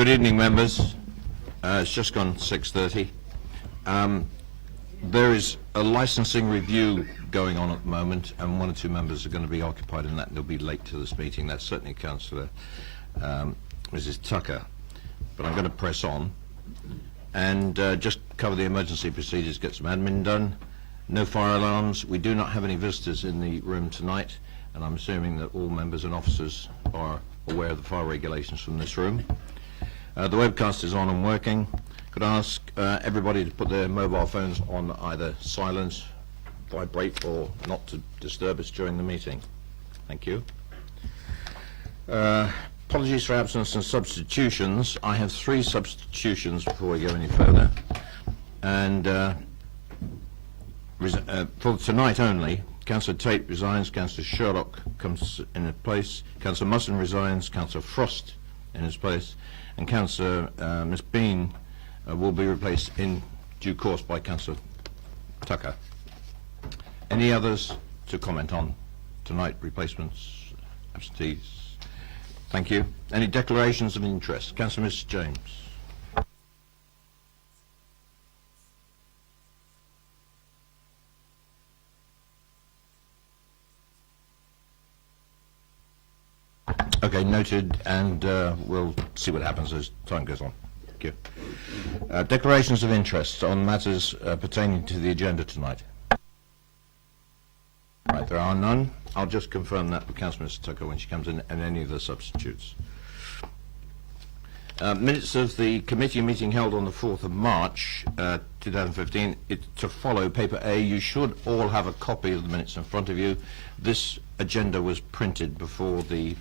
Good evening, members. It's just gone 6:30. There is a licensing review going on at the moment, and one or two members are going to be occupied in that, and they'll be late to this meeting. That's certainly Councillor Mrs. Tucker. But I'm going to press on and just cover the emergency procedures, get some admin done. No fire alarms. We do not have any visitors in the room tonight, and I'm assuming that all members and officers are aware of the fire regulations from this room. The webcast is on and working. Could I ask everybody to put their mobile phones on either silent, vibrate, or not to disturb us during the meeting? Thank you. Apologies for absence and substitutions. I have 3 substitutions before we go any further. And for tonight only, Councillor Tate resigns, Councillor Sherlock comes in his place, Councillor Musson resigns, Councillor Frost in his place, and Councillor Miss Bean will be replaced in due course by Councillor Tucker. Any others to comment on tonight? Replacements, absentees? Thank you. Any declarations of interest? Councillor Miss James. Okay, noted, and we'll see what happens as time goes on. Thank you. Declarations of interest on matters pertaining to the agenda tonight. Right, there are none. I'll just confirm that with Councillor Mr. Tucker when she comes in, and any of the substitutes. Minutes of the committee meeting held on the 4th of March 2015. To follow paper A, you should all have a copy of the minutes in front of you. This agenda was printed before the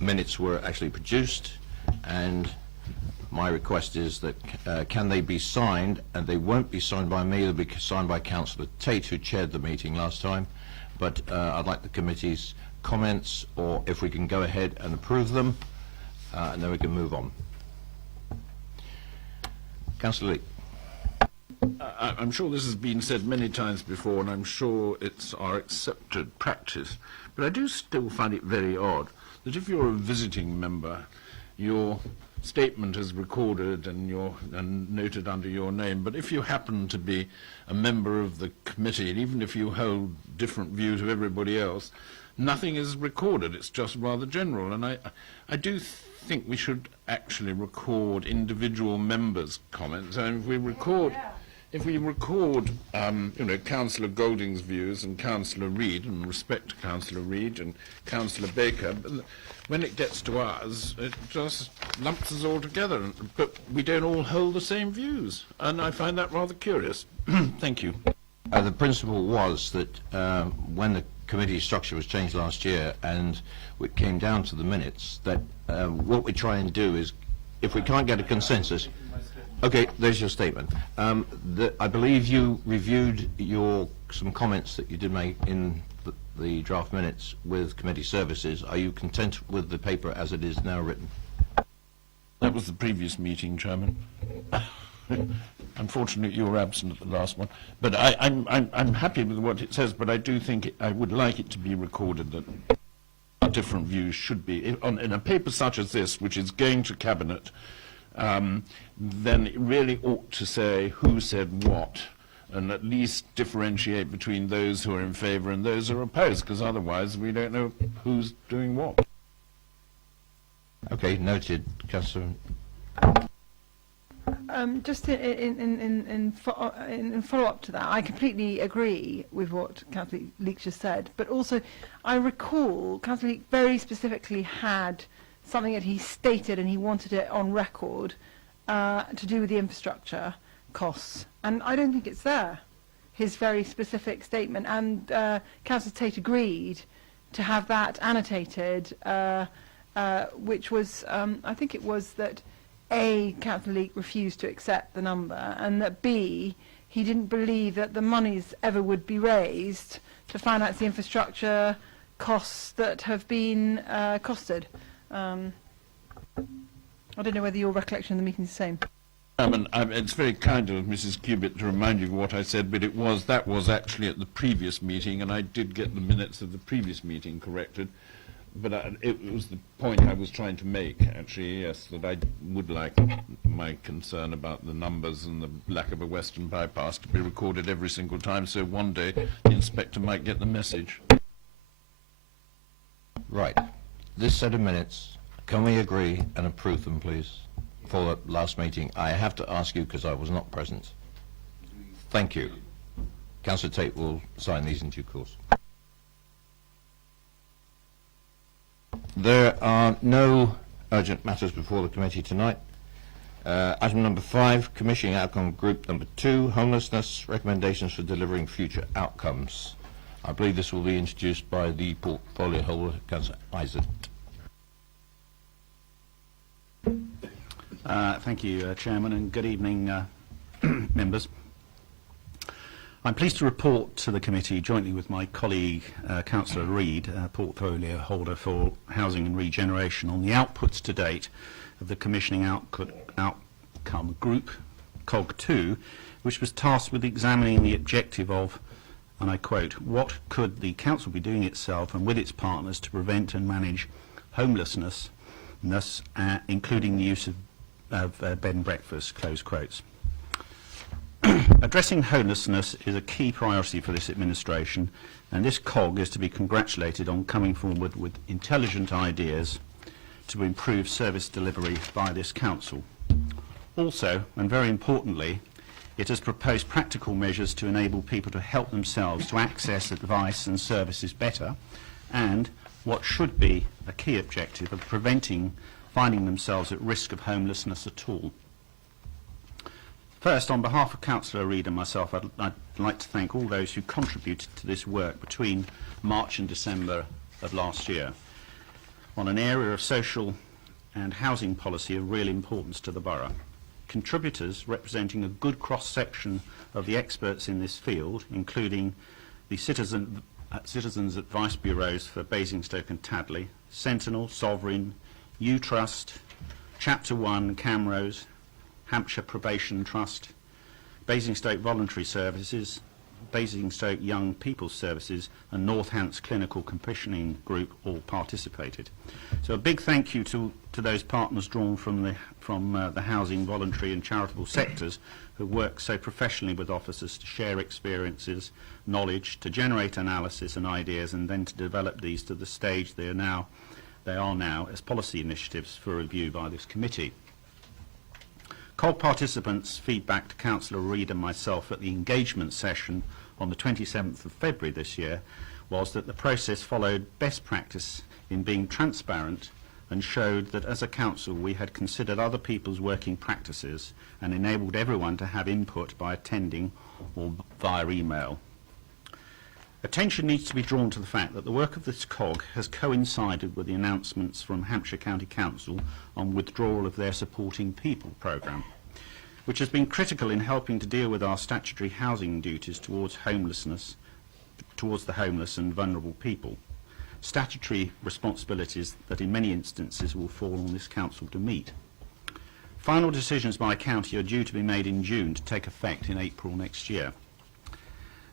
minutes were actually produced, and my request is that can they be signed, and they won't be signed by me, they'll be signed by Councillor Tate, who chaired the meeting last time, but I'd like the committee's comments, or if we can go ahead and approve them, and then we can move on. Councillor Lee. I'm sure this has been said many times before, and I'm sure it's our accepted practice, but I do still find it very odd that if you're a visiting member, your statement is recorded and noted under your name, but if you happen to be a member of the committee, and even if you hold different views of everybody else, nothing is recorded. It's just rather general, and I do think we should actually record individual members' comments. And if we record Councillor Golding's views and Councillor Reid, and respect to Councillor Reid and Councillor Baker, when it gets to us, it just lumps us all together. But we don't all hold the same views, and I find that rather curious. Thank you. The principle was that when the committee structure was changed last year and it came down to the minutes, that what we try and do is, if we can't get a consensus... Okay, there's your statement. I believe you reviewed some comments that you did make in the draft minutes with committee services. Are you content with the paper as it is now written? That was the previous meeting, Chairman. Unfortunately, you were absent at the last one. But I'm happy with what it says, but I do think I would like it to be recorded that our different views should be. In a paper such as this, which is going to Cabinet, then it really ought to say who said what, and at least differentiate between those who are in favour and those who are opposed, because otherwise we don't know who's doing what. Okay, noted. Councillor. Just in follow-up to that, I completely agree with what Councillor Leek just said, but also I recall Councillor Leek very specifically had something that he stated, and he wanted it on record, to do with the infrastructure costs. And I don't think it's there, his very specific statement. And Councillor Tate agreed to have that annotated, which was, I think it was that A, Councillor Leek refused to accept the number, and that B, he didn't believe that the monies ever would be raised to finance the infrastructure costs that have been costed. I don't know whether your recollection of the meeting is the same. It's very kind of Mrs. Cubitt to remind you of what I said, but that was actually at the previous meeting, and I did get the minutes of the previous meeting corrected. But it was the point I was trying to make, actually, yes, that I would like my concern about the numbers and the lack of a western bypass to be recorded every single time, so one day the inspector might get the message. Right. This set of minutes, can we agree and approve them, please, for the last meeting? I have to ask you because I was not present. Thank you. Councillor Tate will sign these in due course. There are no urgent matters before the committee tonight. Item number 5, commissioning outcome group number 2, homelessness, recommendations for delivering future outcomes. I believe this will be introduced by the portfolio holder, Councillor Isaac. Thank you, Chairman, and good evening, members. I'm pleased to report to the committee, jointly with my colleague, Councillor Reid, portfolio holder for Housing and Regeneration, on the outputs to date of the commissioning outcome group, COG2, which was tasked with examining the objective of, and I quote, what could the council be doing itself and with its partners to prevent and manage homelessness, including the use of bed and breakfast, close quotes. Addressing homelessness is a key priority for this administration, and this COG is to be congratulated on coming forward with intelligent ideas to improve service delivery by this council. Also, and very importantly, it has proposed practical measures to enable people to help themselves to access advice and services better, and what should be a key objective of preventing finding themselves at risk of homelessness at all. First, on behalf of Councillor Reid and myself, I'd like to thank all those who contributed to this work between March and December of last year on an area of social and housing policy of real importance to the borough. Contributors representing a good cross-section of the experts in this field, including the Citizens Advice Bureaus for Basingstoke and Tadley, Sentinel, Sovereign, U-Trust, Chapter 1, Camrose, Hampshire Probation Trust, Basingstoke Voluntary Services, Basingstoke Young People's Services, and Northants Clinical Commissioning Group all participated. So a big thank you to those partners drawn from the housing, voluntary and charitable sectors who work so professionally with officers to share experiences, knowledge, to generate analysis and ideas, and then to develop these to the stage they are now as policy initiatives for review by this committee. COG participants' feedback to Councillor Reid and myself at the engagement session on the 27th of February this year was that the process followed best practice in being transparent and showed that as a council we had considered other people's working practices and enabled everyone to have input by attending or via email. Attention needs to be drawn to the fact that the work of this COG has coincided with the announcements from Hampshire County Council on withdrawal of their Supporting People programme, which has been critical in helping to deal with our statutory housing duties towards the homeless and vulnerable people. Statutory responsibilities that in many instances will fall on this council to meet. Final decisions by county are due to be made in June to take effect in April next year.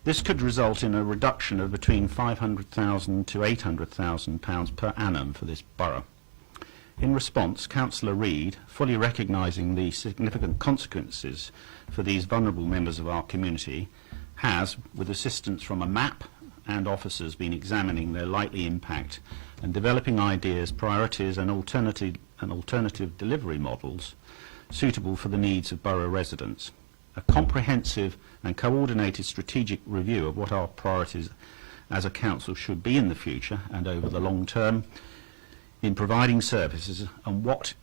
This could result in a reduction of between £500,000 to £800,000 per annum for this borough. In response, Councillor Reid, fully recognising the significant consequences for these vulnerable members of our community, has, with assistance from a map and officers, been examining their likely impact and developing ideas, priorities and alternative delivery models suitable for the needs of borough residents. A comprehensive and coordinated strategic review of what our priorities as a council should be in the future and over the long term in providing services and what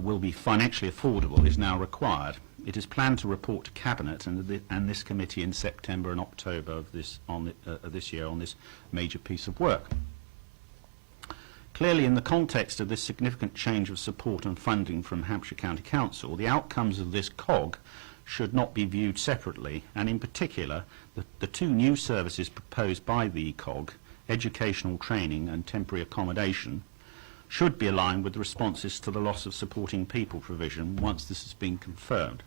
will be financially affordable is now required. It is planned to report to Cabinet and this committee in September and October of this year on this major piece of work. Clearly, in the context of this significant change of support and funding from Hampshire County Council, the outcomes of this COG should not be viewed separately, and in particular, the two new services proposed by the COG, educational training and temporary accommodation, should be aligned with responses to the loss of supporting people provision once this has been confirmed.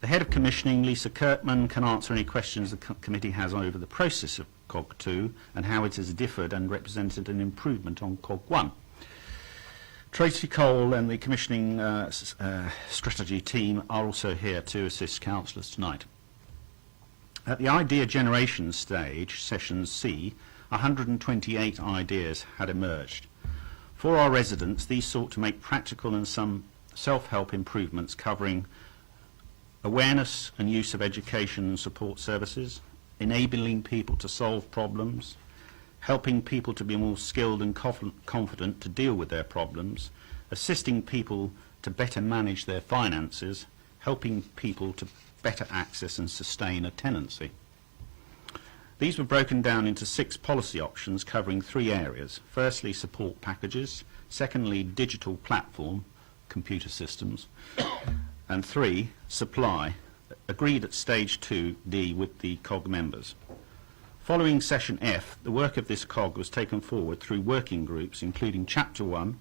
The Head of Commissioning, Lisa Kirkman, can answer any questions the committee has over the process of COG 2 and how it has differed and represented an improvement on COG 1. Tracy Cole and the commissioning strategy team are also here to assist councillors tonight. At the idea generation stage, session C, 128 ideas had emerged. For our residents, these sought to make practical and some self-help improvements covering awareness and use of education and support services, enabling people to solve problems, helping people to be more skilled and confident to deal with their problems, assisting people to better manage their finances, helping people to better access and sustain a tenancy. These were broken down into 6 policy options covering 3 areas. Firstly, support packages. Secondly, digital platform, computer systems. And 3, supply, agreed at stage 2D with the COG members. Following session F, the work of this COG was taken forward through working groups, including Chapter 1,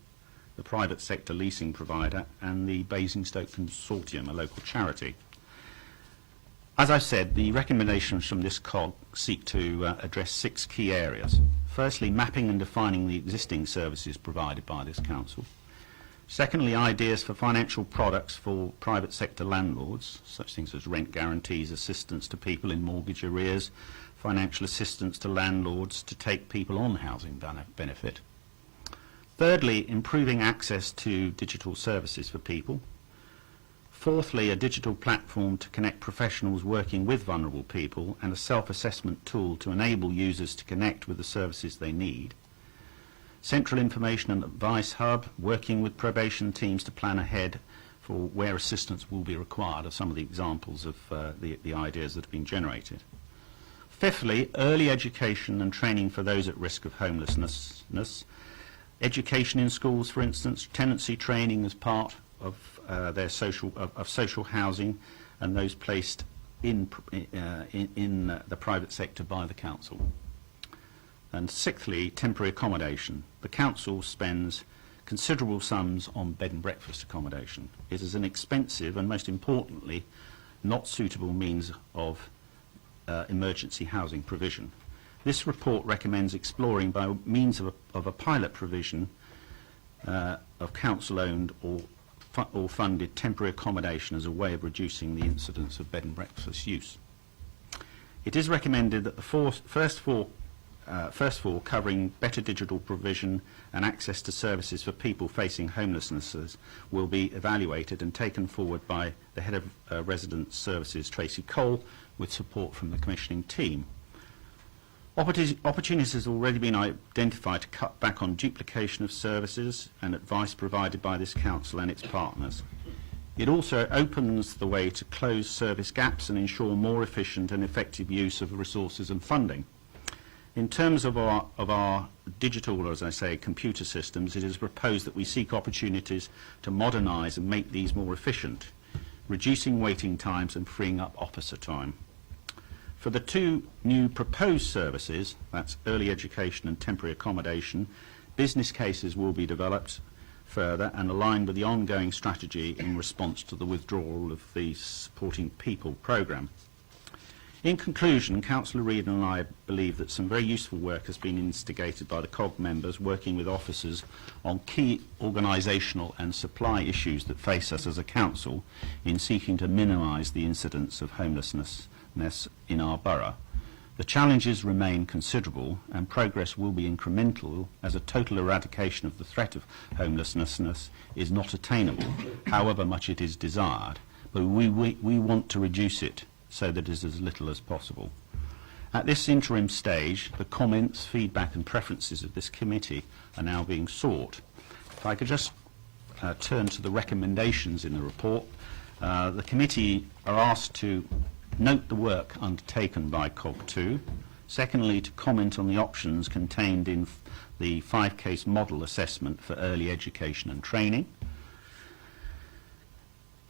the private sector leasing provider, and the Basingstoke Consortium, a local charity. As I said, the recommendations from this COG seek to address 6 key areas. Firstly, mapping and defining the existing services provided by this council. Secondly, ideas for financial products for private sector landlords, such things as rent guarantees, assistance to people in mortgage arrears, financial assistance to landlords to take people on housing benefit. Thirdly, improving access to digital services for people. Fourthly, a digital platform to connect professionals working with vulnerable people and a self-assessment tool to enable users to connect with the services they need. Central information and advice hub, working with probation teams to plan ahead for where assistance will be required, are some of the examples of the ideas that have been generated. Fifthly, early education and training for those at risk of homelessness. Education in schools, for instance, tenancy training as part of their social housing, and those placed in the private sector by the council. And sixthly, temporary accommodation. The council spends considerable sums on bed and breakfast accommodation. It is an expensive and, most importantly, not suitable means of emergency housing provision. This report recommends exploring by means of a pilot provision of council-owned or funded temporary accommodation as a way of reducing the incidence of bed and breakfast use. It is recommended that the first four covering better digital provision and access to services for people facing homelessness will be evaluated and taken forward by the Head of Resident Services, Tracy Cole, with support from the commissioning team. Opportunities have already been identified to cut back on duplication of services and advice provided by this council and its partners. It also opens the way to close service gaps and ensure more efficient and effective use of resources and funding. In terms of our digital, or as I say, computer systems, it is proposed that we seek opportunities to modernise and make these more efficient, reducing waiting times and freeing up officer time. For the 2 new proposed services, that's early education and temporary accommodation, business cases will be developed further and aligned with the ongoing strategy in response to the withdrawal of the Supporting People programme. In conclusion, Councillor Reid and I believe that some very useful work has been instigated by the COG members working with officers on key organisational and supply issues that face us as a council in seeking to minimise the incidence of homelessness in our borough. The challenges remain considerable and progress will be incremental as a total eradication of the threat of homelessness is not attainable, however much it is desired, but we want to reduce it so that it is as little as possible. At this interim stage, the comments, feedback and preferences of this committee are now being sought. If I could just turn to the recommendations in the report. The committee are asked to note the work undertaken by COG2. Secondly, to comment on the options contained in the 5-case model assessment for early education and training.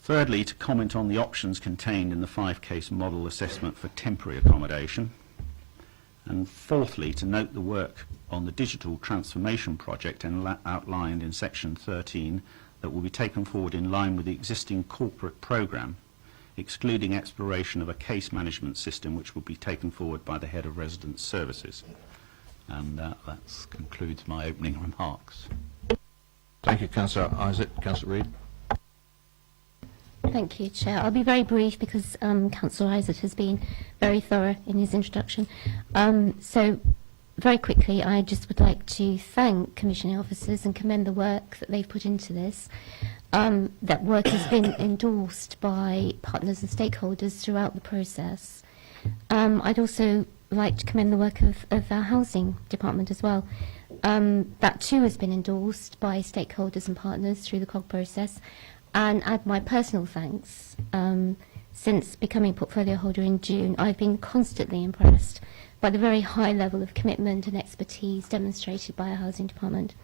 Thirdly, to comment on the options contained in the 5-case model assessment for temporary accommodation. And fourthly, to note the work on the digital transformation project outlined in section 13 that will be taken forward in line with the existing corporate programme, excluding exploration of a case management system which will be taken forward by the Head of Residence Services. And that concludes my opening remarks. Thank you, Councillor Isaac. Councillor Reid. Thank you, Chair. I'll be very brief because Councillor Isaac has been very thorough in his introduction. So, very quickly, I just would like to thank commissioning officers and commend the work that they've put into this. That work has been endorsed by partners and stakeholders throughout the process. I'd also like to commend the work of our housing department as well. That too has been endorsed by stakeholders and partners through the COG process. And add my personal thanks. Since becoming portfolio holder in June, I've been constantly impressed by the very high level of commitment and expertise demonstrated by our housing department.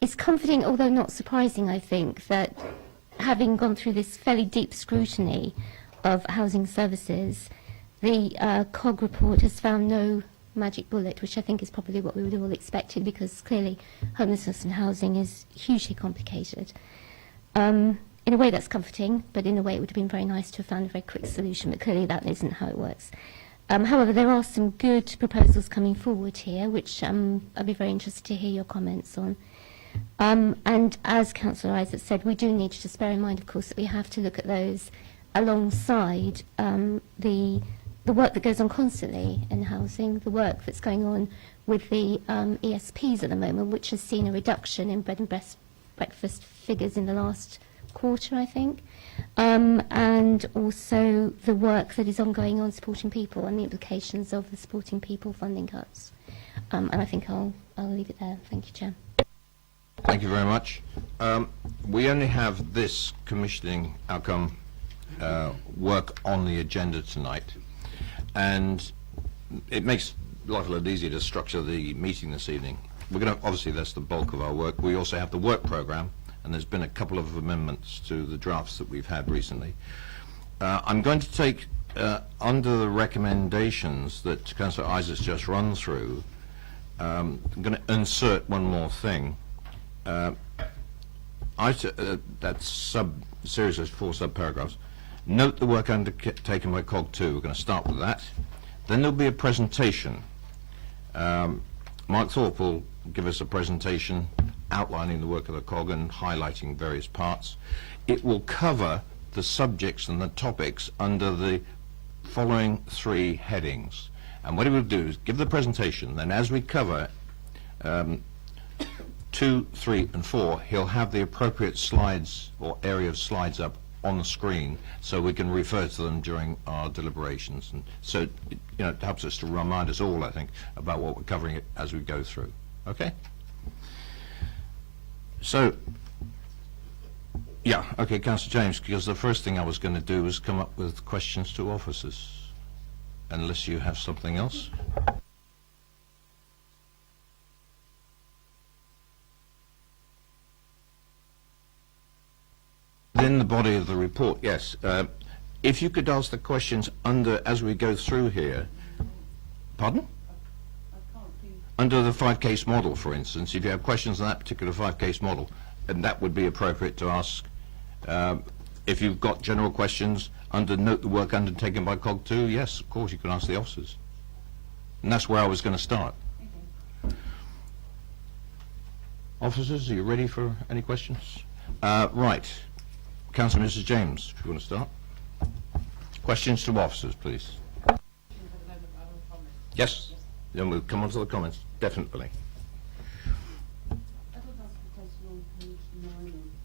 It's comforting, although not surprising, I think, that having gone through this fairly deep scrutiny of housing services, the COG report has found no magic bullet, which I think is probably what we would have all expected, because clearly homelessness and housing is hugely complicated. In a way that's comforting, but in a way it would have been very nice to have found a very quick solution, but clearly that isn't how it works. However, there are some good proposals coming forward here, which I'll be very interested to hear your comments on. And as Councillor Isaac said, we do need to just bear in mind, of course, that we have to look at those alongside the work that goes on constantly in housing, the work that's going on with the ESPs at the moment, which has seen a reduction in bed and breakfast figures in the last quarter, I think, and also the work that is ongoing on supporting people and the implications of the supporting people funding cuts. And I think I'll leave it there. Thank you, Chair. Thank you very much. We only have this commissioning outcome work on the agenda tonight, and it makes life a lot easier to structure the meeting this evening. We're going to, obviously that's the bulk of our work. We also have the work programme, and there's been a couple of amendments to the drafts that we've had recently. I'm going to take, under the recommendations that Councillor Isaac's just run through, I'm going to insert one more thing. That series of 4 sub-paragraphs. Note the work undertaken by COG2. We're going to start with that. Then there'll be a presentation. Mark Thorpe will give us a presentation outlining the work of the COG and highlighting various parts. It will cover the subjects and the topics under the following 3 headings. And what he will do is give the presentation, then as we cover 2, 3 and 4, he'll have the appropriate slides or area of slides up on the screen so we can refer to them during our deliberations. And so it helps us to remind us all, I think, about what we're covering as we go through. Okay? So, yeah, okay, Councillor James, because the first thing I was going to do was come up with questions to officers, unless you have something else. In the body of the report, yes. If you could ask the questions under, as we go through here. Pardon? Under the 5-case model, for instance, if you have questions on that particular 5-case model, and that would be appropriate to ask. If you've got general questions under note the work undertaken by COG2, yes, of course, you can ask the officers. And that's where I was going to start. Okay. Officers, are you ready for any questions? Right. Councillor Mrs. James, if you want to start. Questions to officers, please. Yes. Then we'll come on to the comments. Definitely. I thought that's a question on page 9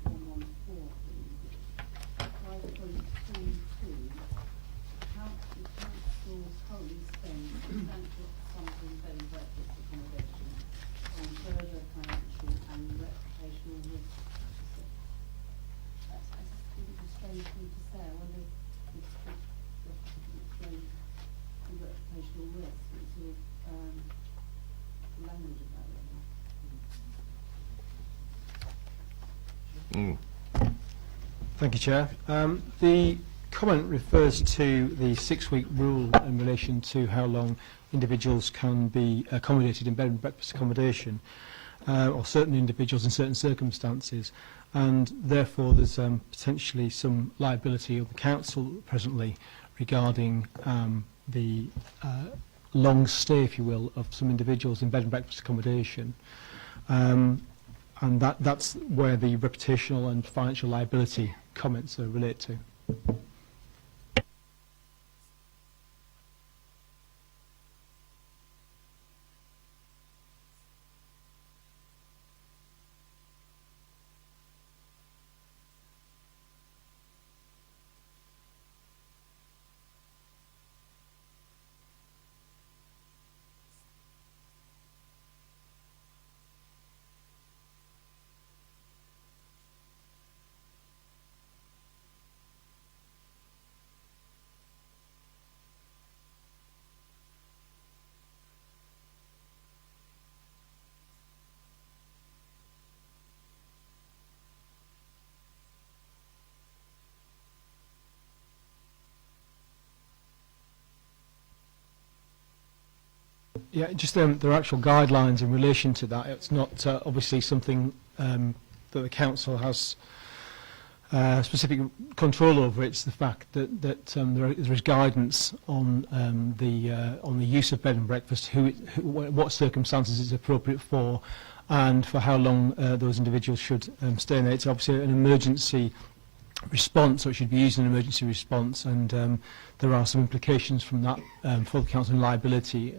of 114, please. 5.32. Councils currently spend substantial sums in bed and breakfast accommodation on further financial and reputational risks. That's a strange thing to say. I wonder if it's explain the reputational risk. It's sort of language about it. Thank you, Chair. The comment refers to the 6-week rule in relation to how long individuals can be accommodated in bed and breakfast accommodation. or certain individuals in certain circumstances, and therefore there's potentially some liability of the council presently regarding the long stay, if you will, of some individuals in bed and breakfast accommodation. And that's where the reputational and financial liability comments relate to. Yeah, just there are actual guidelines in relation to that. It's not obviously something that the council has specific control over. It's the fact that there is guidance on the use of bed and breakfast, what circumstances it's appropriate for, and for how long those individuals should stay in there. It's obviously an emergency response, so it should be used in an emergency response, and there are some implications from that for the council and liability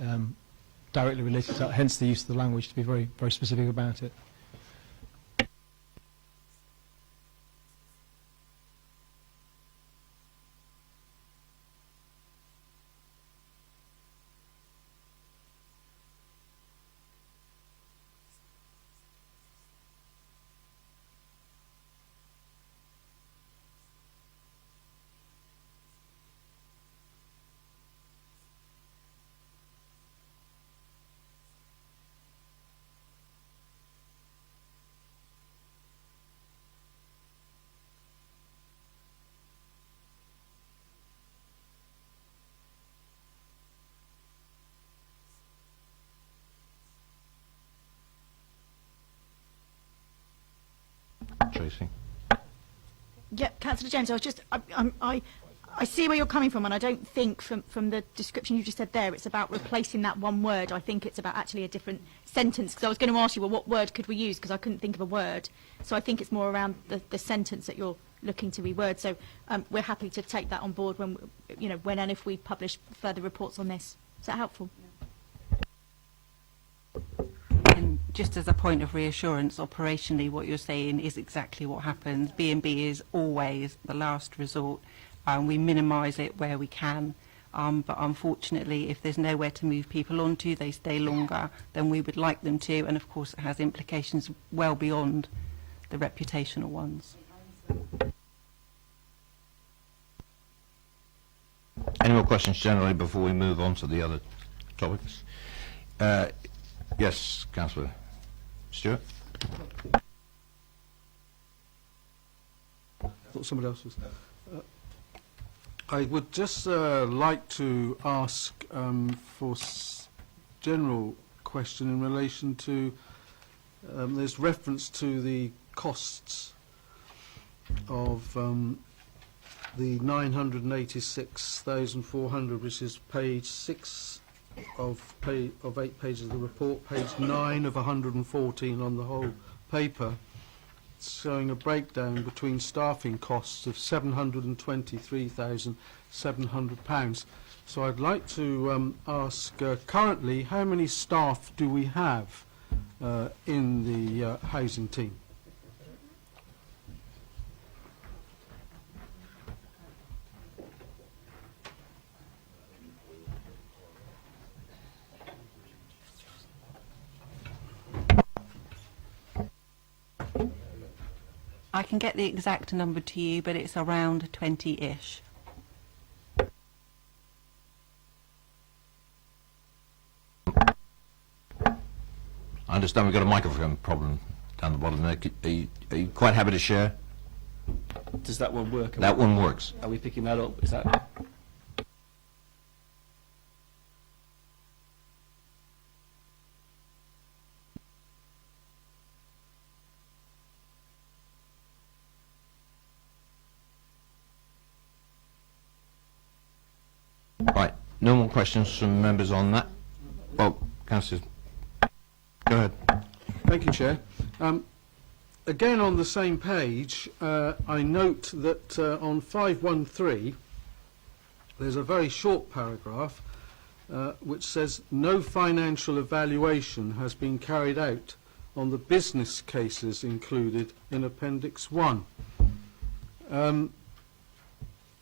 directly related to that, hence the use of the language to be very, very specific about it. Tracy. Yeah, Councillor James, I was just, I see where you're coming from, and I don't think from the description you just said there, it's about replacing that one word. I think it's about actually a different sentence, because I was going to ask you, well, what word could we use, because I couldn't think of a word. So I think it's more around the sentence that you're looking to reword. So we're happy to take that on board when, when and if we publish further reports on this. Is that helpful? And just as a point of reassurance, operationally what you're saying is exactly what happens. B&B is always the last resort. We minimise it where we can, but unfortunately if there's nowhere to move people onto, they stay longer than we would like them to, and of course it has implications well beyond the reputational ones. Any more questions generally before we move on to the other topics? Yes, Councillor Stewart. I thought somebody else was. I would just like to ask for general question in relation to there's reference to the costs of the 986,400, which is page 6 of 8 pages of the report, page 9 of 114 on the whole paper, showing a breakdown between staffing costs of £723,700. So I'd like to ask, currently, how many staff do we have in the housing team? I can get the exact number to you, but it's around 20-ish. I understand we've got a microphone problem down the bottom there. Are you quite happy to share? Does that one work? That one works. Are we picking that up? Is that? No more questions from members on that? Well, Councillor, go ahead. Thank you, Chair. Again, on the same page, I note that on 513, there's a very short paragraph which says, no financial evaluation has been carried out on the business cases included in Appendix 1.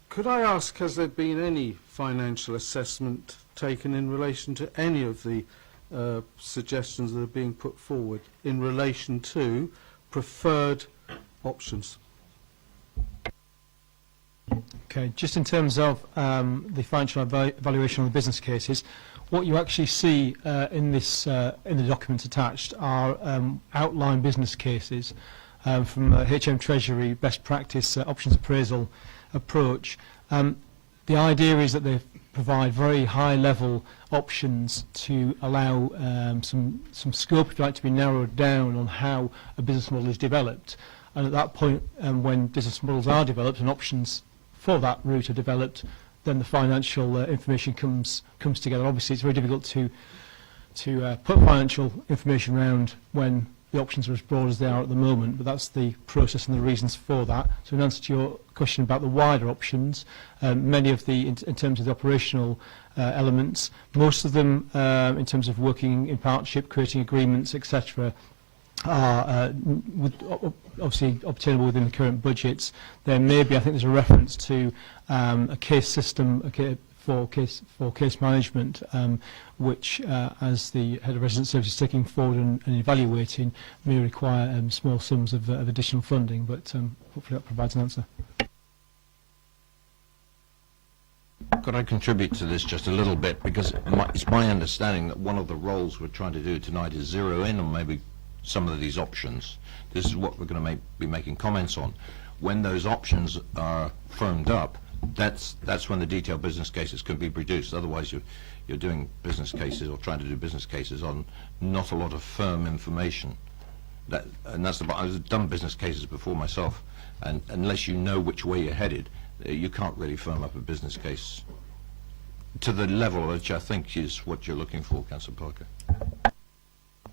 Could I ask, has there been any financial assessment taken in relation to any of the suggestions that are being put forward in relation to preferred options? Okay, just in terms of the financial evaluation of the business cases, what you actually see in the documents attached are outline business cases from HM Treasury best practice options appraisal approach. The idea is that they provide very high level options to allow some scope, if you like, to be narrowed down on how a business model is developed. And at that point, when business models are developed and options for that route are developed, then the financial information comes together. Obviously, it's very difficult to put financial information around when the options are as broad as they are at the moment, but that's the process and the reasons for that. So in answer to your question about the wider options, many of the, in terms of the operational elements, most of them in terms of working in partnership, creating agreements, etc., are obviously obtainable within the current budgets. There may be, I think there's a reference to a case system for case management, which, as the head of resident services is taking forward and evaluating, may require small sums of additional funding, but hopefully that provides an answer. Could I contribute to this just a little bit? Because it's my understanding that one of the roles we're trying to do tonight is zero in on maybe some of these options. This is what we're going to be making comments on. When those options are firmed up, that's when the detailed business cases can be produced. Otherwise, you're doing business cases or trying to do business cases on not a lot of firm information. And that's I've done business cases before myself, and unless you know which way you're headed, you can't really firm up a business case to the level which I think is what you're looking for, Councillor Parker.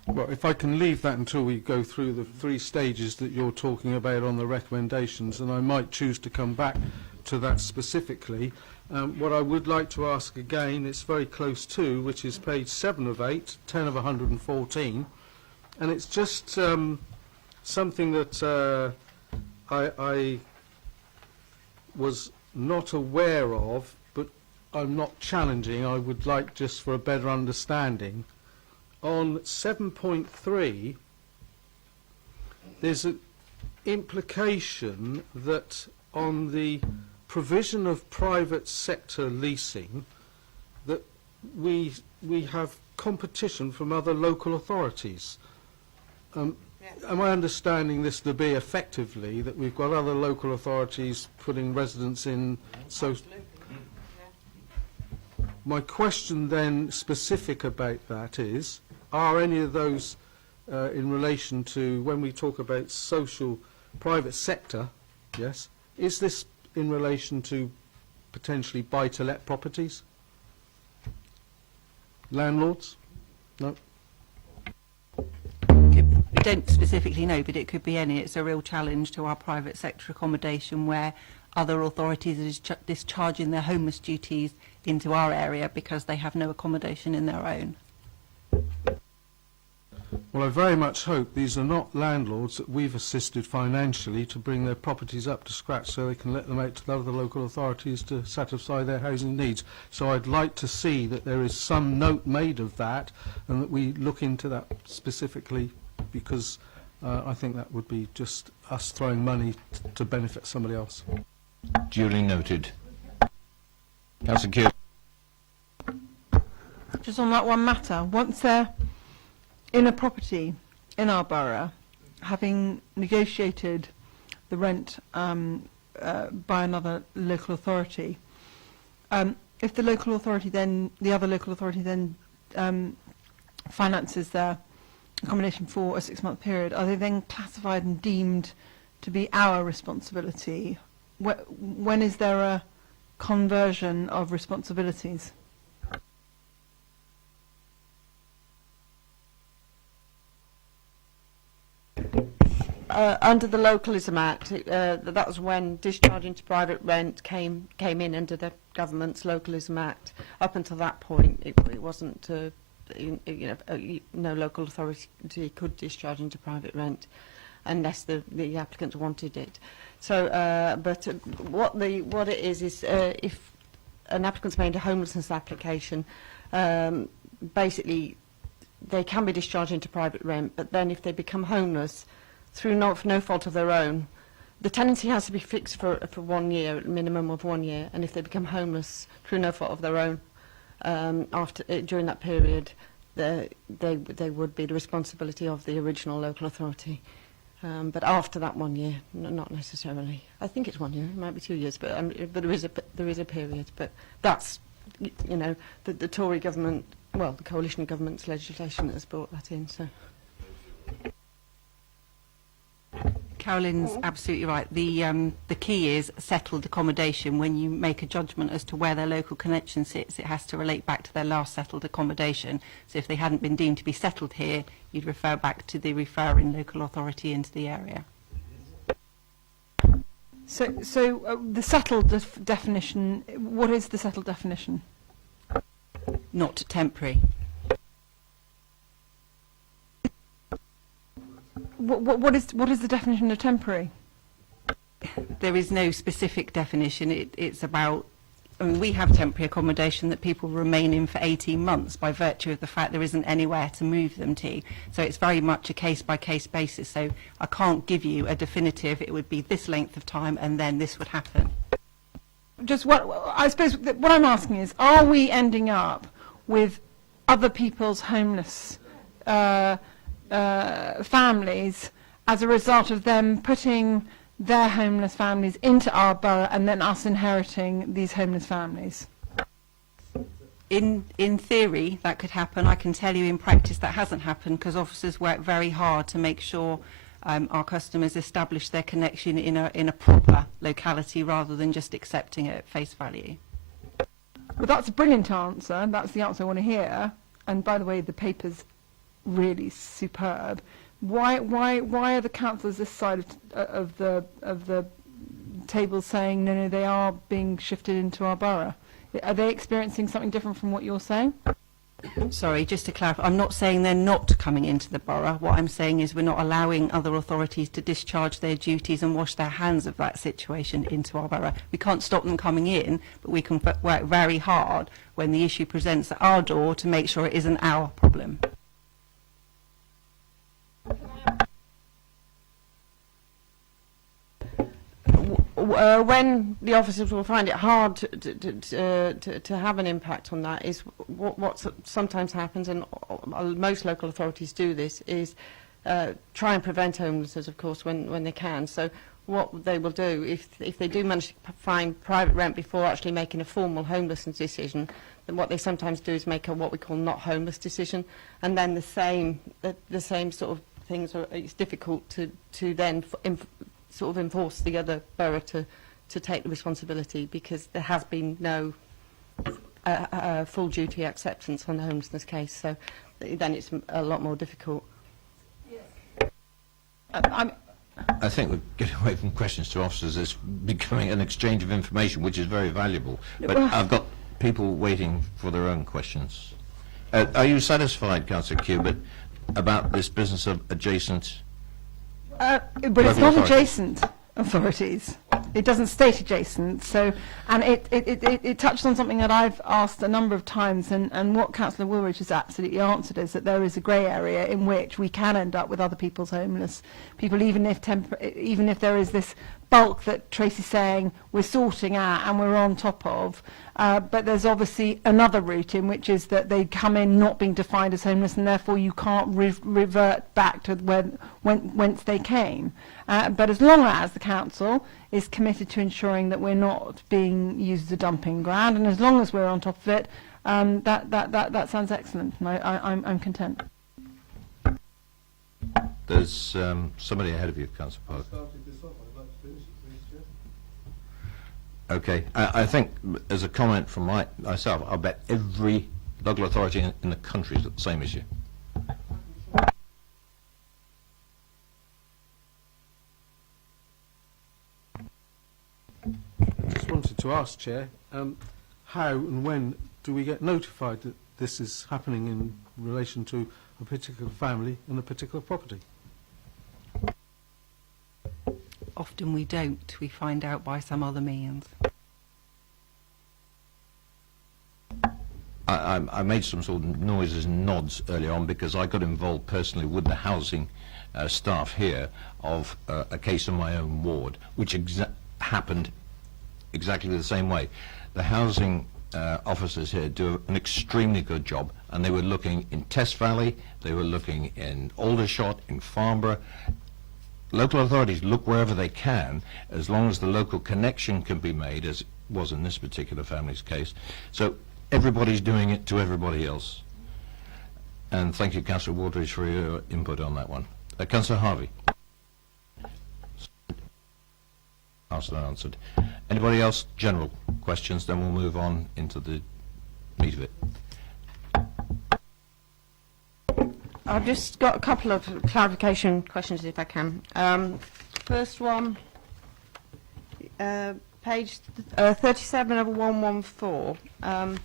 Well, if I can leave that until we go through the 3 stages that you're talking about on the recommendations, and I might choose to come back to that specifically. What I would like to ask again, it's very close to, which is page 7 of 8, 10 of 114, and it's just something that I was not aware of, but I'm not challenging. I would like, just for a better understanding, on 7.3, there's an implication that on the provision of private sector leasing, that we have competition from other local authorities. Am I understanding this to be effectively that we've got other local authorities putting residents in? So my question then specific about that is, are any of those in relation to when we talk about social private sector, yes, is this in relation to potentially buy-to-let properties? Landlords? No? We don't specifically know, but it could be any. It's a real challenge to our private sector accommodation where other authorities are discharging their homeless duties into our area because they have no accommodation in their own. Well, I very much hope these are not landlords that we've assisted financially to bring their properties up to scratch so they can let them out to the other local authorities to satisfy their housing needs. So I'd like to see that there is some note made of that and that we look into that specifically, because I think that would be just us throwing money to benefit somebody else. Duly noted. Councillor Kew. Just on that one matter, once they're in a property in our borough, having negotiated the rent by another local authority, if the local authority then, the other local authority then finances their accommodation for a 6-month period, are they then classified and deemed to be our responsibility? When is there a conversion of responsibilities? under the Localism Act, that was when discharging to private rent came in under the government's Localism Act. Up until that point, it wasn't, no local authority could discharge into private rent unless the applicant wanted it. So, but what it is if an applicant's made a homelessness application, basically they can be discharged into private rent, but then if they become homeless through no fault of their own, the tenancy has to be fixed for 1 year, a minimum of 1 year, and if they become homeless through no fault of their own, during that period, they would be the responsibility of the original local authority. But after that 1 year, not necessarily. I think it's 1 year. It might be 2 years, but there is a period. But that's, the Tory government, well, the coalition government's legislation that has brought that in. So. Carolyn's absolutely right. The key is settled accommodation. When you make a judgment as to where their local connection sits, it has to relate back to their last settled accommodation. So if they hadn't been deemed to be settled here, you'd refer back to the referring local authority into the area. So the settled definition, what is the settled definition? Not temporary. What is the definition of temporary? There is no specific definition. It's about, we have temporary accommodation that people remain in for 18 months by virtue of the fact there isn't anywhere to move them to. So it's very much a case-by-case basis. So I can't give you a definitive, it would be this length of time and then this would happen. Just I suppose what I'm asking is, are we ending up with other people's homeless families as a result of them putting their homeless families into our borough and then us inheriting these homeless families? In theory, that could happen. I can tell you in practice that hasn't happened because officers work very hard to make sure our customers establish their connection in a proper locality rather than just accepting it at face value. Well, that's a brilliant answer. That's the answer I want to hear. And by the way, the paper's really superb. Why are the councillors this side of the table saying no, they are being shifted into our borough? Are they experiencing something different from what you're saying? Sorry, just to clarify, I'm not saying they're not coming into the borough. What I'm saying is we're not allowing other authorities to discharge their duties and wash their hands of that situation into our borough. We can't stop them coming in, but we can work very hard when the issue presents at our door to make sure it isn't our problem. When the officers will find it hard to have an impact on that is what sometimes happens, and most local authorities do this, is try and prevent homelessness, of course, when they can. So what they will do, if they do manage to find private rent before actually making a formal homelessness decision, then what they sometimes do is make a what we call not homeless decision, and then the same sort of things it's difficult to then sort of enforce the other borough to take the responsibility, because there has been no full duty acceptance on the homelessness case, so then it's a lot more difficult. I think we're getting away from questions to officers. It's becoming an exchange of information, which is very valuable. But I've got people waiting for their own questions. Are you satisfied, Councillor Cubitt, about this business of adjacent? But it's not adjacent authorities. It doesn't state adjacent. So, and it touched on something that I've asked a number of times, and what Councillor Woolridge has absolutely answered is that there is a grey area in which we can end up with other people's homeless people, even if there is this bulk that Tracy's saying we're sorting out and we're on top of. But there's obviously another route in which is that they come in not being defined as homeless, and therefore you can't revert back to whence they came. But as long as the council is committed to ensuring that we're not being used as a dumping ground, and as long as we're on top of it, that sounds excellent, and I'm content. There's somebody ahead of you, Councillor Parker. Okay, I think as a comment from myself, I'll bet every local authority in the country is the same as you. to ask, Chair, how and when do we get notified that this is happening in relation to a particular family and a particular property? Often we don't. We find out by some other means. I made some sort of noises and nods earlier on because I got involved personally with the housing staff here of a case in my own ward, which happened exactly the same way. The housing officers here do an extremely good job, and they were looking in Test Valley, they were looking in Aldershot, in Farnborough. Local authorities look wherever they can, as long as the local connection can be made, as it was in this particular family's case. So everybody's doing it to everybody else. And thank you, Councillor Wardridge, for your input on that one. Councillor Harvey. Asked and answered. Anybody else? General questions, then we'll move on into the meat of it. I've just got a couple of clarification questions, if I can. First one, page 37 of 114.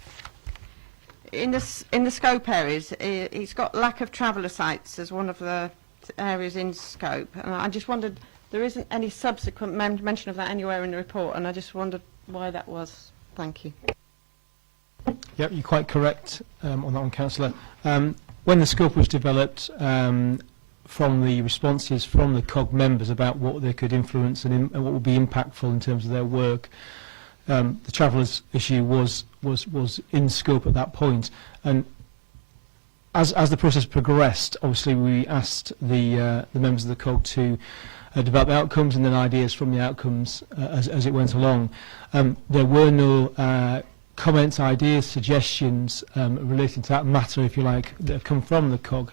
In the scope areas, it's got lack of traveller sites as one of the areas in scope. And I just wondered, there isn't any subsequent mention of that anywhere in the report, and I just wondered why that was. Thank you. Yep, you're quite correct on that one, Councillor. When the scope was developed, from the responses from the COG members about what they could influence and what would be impactful in terms of their work, the travellers issue was in scope at that point. And as the process progressed, obviously we asked the members of the COG to develop outcomes and then ideas from the outcomes as it went along. There were no comments, ideas, suggestions relating to that matter, if you like, that have come from the COG.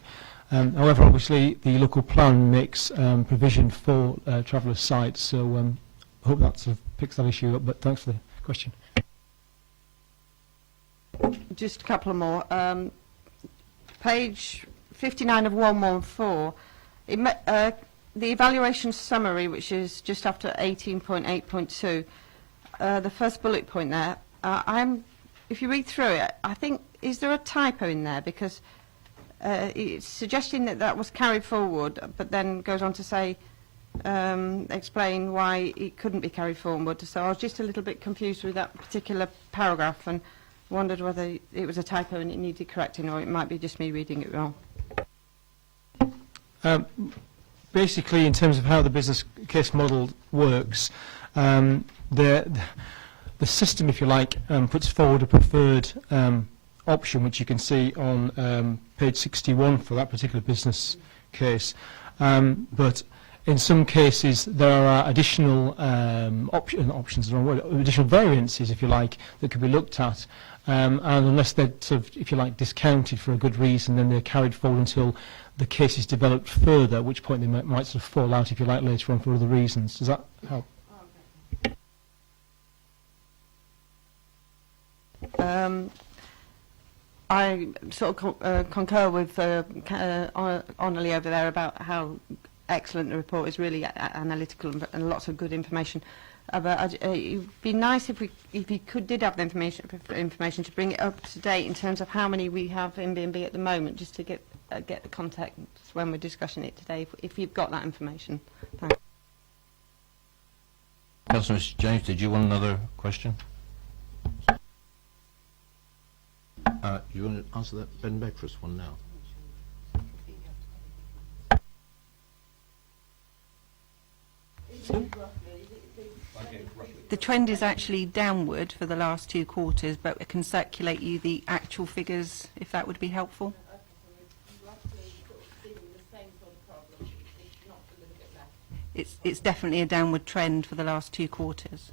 However, obviously, the local plan makes provision for traveller sites, so I hope that sort of picks that issue up, but thanks for the question. Just a couple more. Page 59 of 114, the evaluation summary, which is just after 18.8.2, the first bullet point there, if you read through it, I think, is there a typo in there? Because it's suggesting that was carried forward, but then goes on to say, explain why it couldn't be carried forward. So I was just a little bit confused with that particular paragraph and wondered whether it was a typo and it needed correcting, or it might be just me reading it wrong. Basically, in terms of how the business case model works, the system, if you like, puts forward a preferred option, which you can see on page 61 for that particular business case. But in some cases, there are additional additional variances, if you like, that could be looked at. And unless they're sort of, if you like, discounted for a good reason, then they're carried forward until the case is developed further, at which point they might sort of fall out, if you like, later on for other reasons. Does that help? I sort of concur with Anneli over there about how excellent the report is, really analytical and lots of good information. But it would be nice if we did have the information to bring it up to date in terms of how many we have in B&B at the moment, just to get the context when we're discussing it today, if you've got that information. Thanks. Councillor James, did you want another question? You want to answer that bed and breakfast one now? The trend is actually downward for the last 2 quarters, but I can circulate you the actual figures if that would be helpful. It's definitely a downward trend for the last 2 quarters.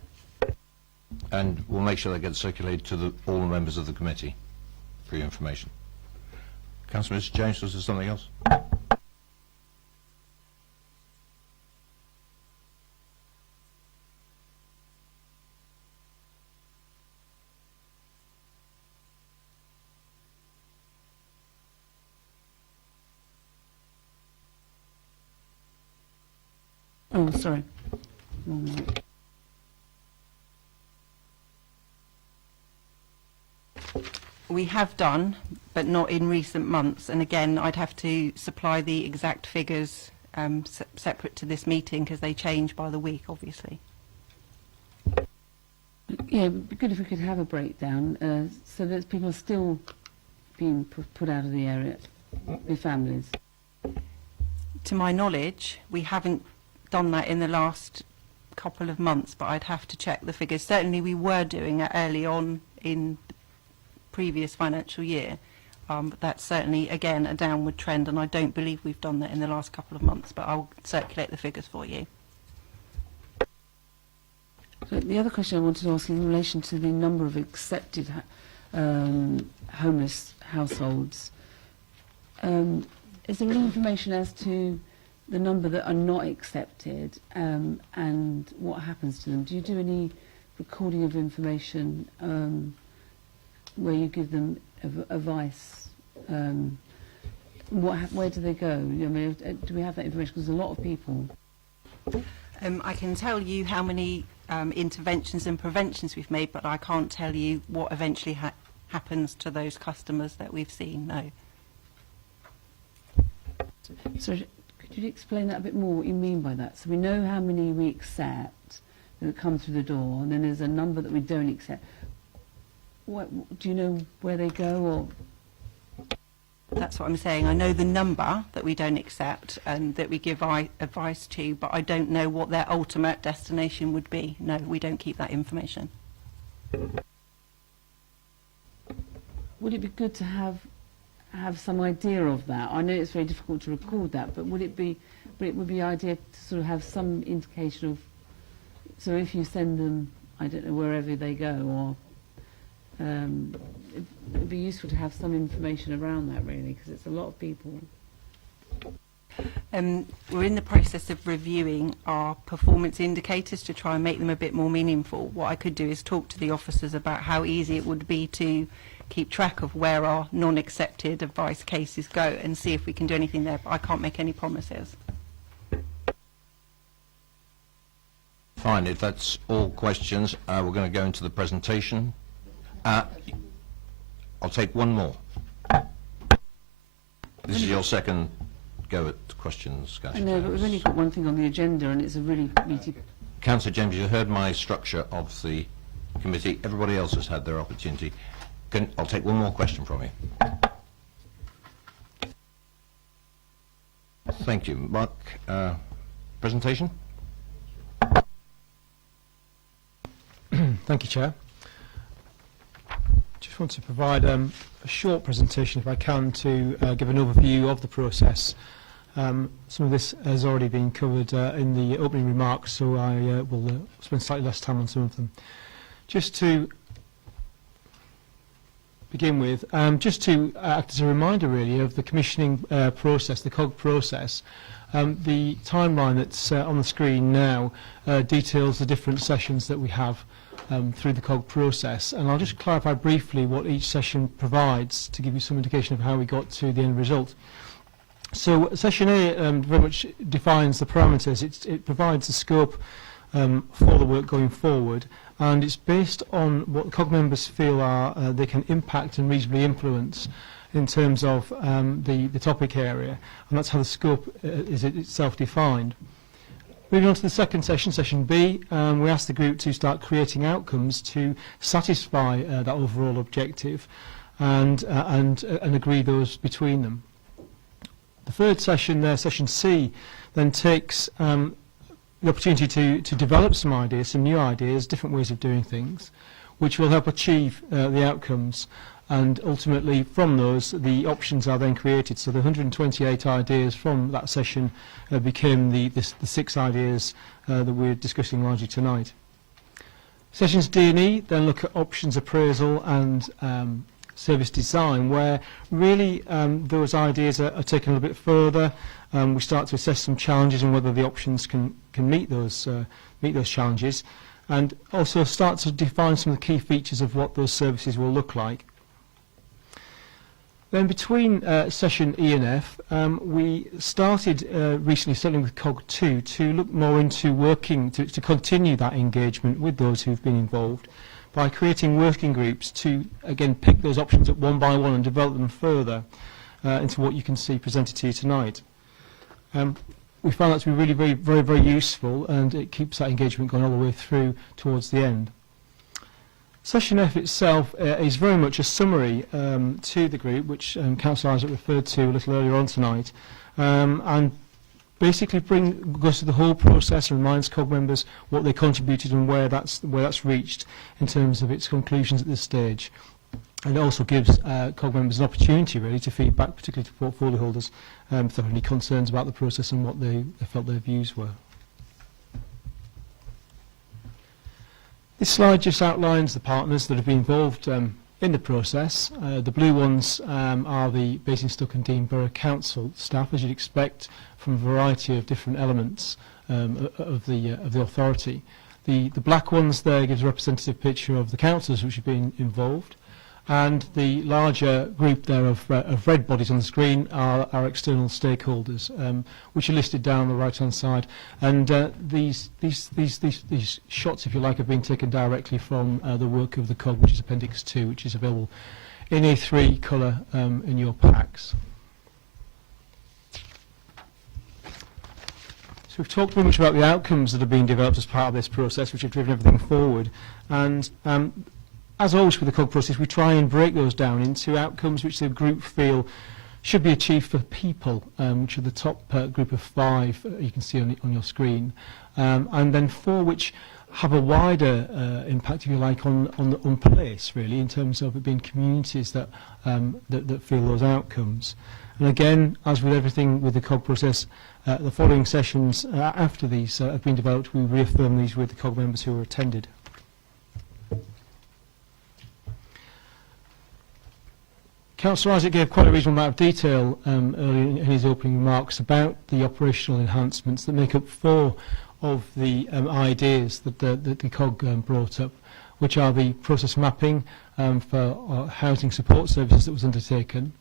And we'll make sure that gets circulated to all the members of the committee for your information. Councillor James, was there something else? Oh, sorry. Wrong one. We have done, but not in recent months. And again, I'd have to supply the exact figures separate to this meeting because they change by the week, obviously. Yeah, it would be good if we could have a breakdown so that people are still being put out of the area with families. To my knowledge, we haven't done that in the last couple of months, but I'd have to check the figures. Certainly we were doing it early on in the previous financial year, but that's certainly, again, a downward trend, and I don't believe we've done that in the last couple of months, but I'll circulate the figures for you. So the other question I wanted to ask in relation to the number of accepted homeless households, is there any information as to the number that are not accepted and what happens to them? Do you do any recording of information where you give them advice? Where do they go? I mean, do we have that information? Because a lot of people. I can tell you how many interventions and preventions we've made, but I can't tell you what eventually happens to those customers that we've seen, no. So could you explain that a bit more, what you mean by that? So we know how many we accept that come through the door, and then there's a number that we don't accept. Do you know where they go, or...? That's what I'm saying. I know the number that we don't accept and that we give advice to, but I don't know what their ultimate destination would be. No, we don't keep that information. Would it be good to have some idea of that? I know it's very difficult to record that, but would it be idea to sort of have some indication of, so if you send them, I don't know, wherever they go, or it would be useful to have some information around that, really, because it's a lot of people. We're in the process of reviewing our performance indicators to try and make them a bit more meaningful. What I could do is talk to the officers about how easy it would be to keep track of where our non-accepted advice cases go and see if we can do anything there, but I can't make any promises. Fine, if that's all questions, we're going to go into the presentation. I'll take one more. This is your second go at questions, I know, but we've only got one thing on the agenda, and it's a really meaty... Councillor James, you heard my structure of the committee. Everybody else has had their opportunity. I'll take one more question from you. Thank you. Mark, presentation? Thank you, Chair. Just want to provide a short presentation, if I can, to give an overview of the process. Some of this has already been covered in the opening remarks, so I will spend slightly less time on some of them. Just to begin with, just to act as a reminder, really, of the commissioning process, the COG process. The timeline that's on the screen now details the different sessions that we have through the COG process, and I'll just clarify briefly what each session provides to give you some indication of how we got to the end result. So session A very much defines the parameters. It provides the scope for the work going forward, and it's based on what the COG members feel are they can impact and reasonably influence in terms of the topic area, and that's how the scope is itself defined. Moving on to the second session, session B, we asked the group to start creating outcomes to satisfy that overall objective and agree those between them. The third session there, session C, then takes the opportunity to develop some ideas, some new ideas, different ways of doing things, which will help achieve the outcomes. And ultimately, from those, the options are then created. So the 128 ideas from that session became the 6 ideas that we're discussing largely tonight. Sessions D and E then look at options appraisal and service design, where really those ideas are taken a little bit further. We start to assess some challenges and whether the options can meet those challenges, and also start to define some of the key features of what those services will look like. Then between session E and F, we started recently, certainly with COG2, to look more into working to continue that engagement with those who've been involved, by creating working groups to, again, pick those options up one by one and develop them further into what you can see presented to you tonight. We found that to be really very useful, and it keeps that engagement going all the way through towards the end. Session F itself is very much a summary to the group, which Councillor Isaac referred to a little earlier on tonight, and basically goes through the whole process and reminds COG members what they contributed and where that's reached in terms of its conclusions at this stage. And it also gives COG members an opportunity really to feedback, particularly to portfolio holders, if there are any concerns about the process and what they felt their views were. This slide just outlines the partners that have been involved in the process. The blue ones are the Basingstoke and Dean Borough Council staff, as you'd expect, from a variety of different elements of the authority. The black ones there gives a representative picture of the councillors which have been involved, and the larger group there of red bodies on the screen are our external stakeholders, which are listed down the right-hand side. And these shots, if you like, have been taken directly from the work of the COG, which is Appendix 2, which is available in A3 colour in your packs. So we've talked very much about the outcomes that have been developed as part of this process, which have driven everything forward. And as always with the COG process, we try and break those down into outcomes which the group feel should be achieved for people, which are the top group of 5 you can see on your screen, and then 4 which have a wider impact, if you like, on place, really, in terms of it being communities that feel those outcomes. And again, as with everything with the COG process, the following sessions after these have been developed, we reaffirm these with the COG members who are attended. Councillor Isaac gave quite a reasonable amount of detail earlier in his opening remarks about the operational enhancements that make up 4 of the ideas that the COG brought up, which are the process mapping for housing support services that was undertaken,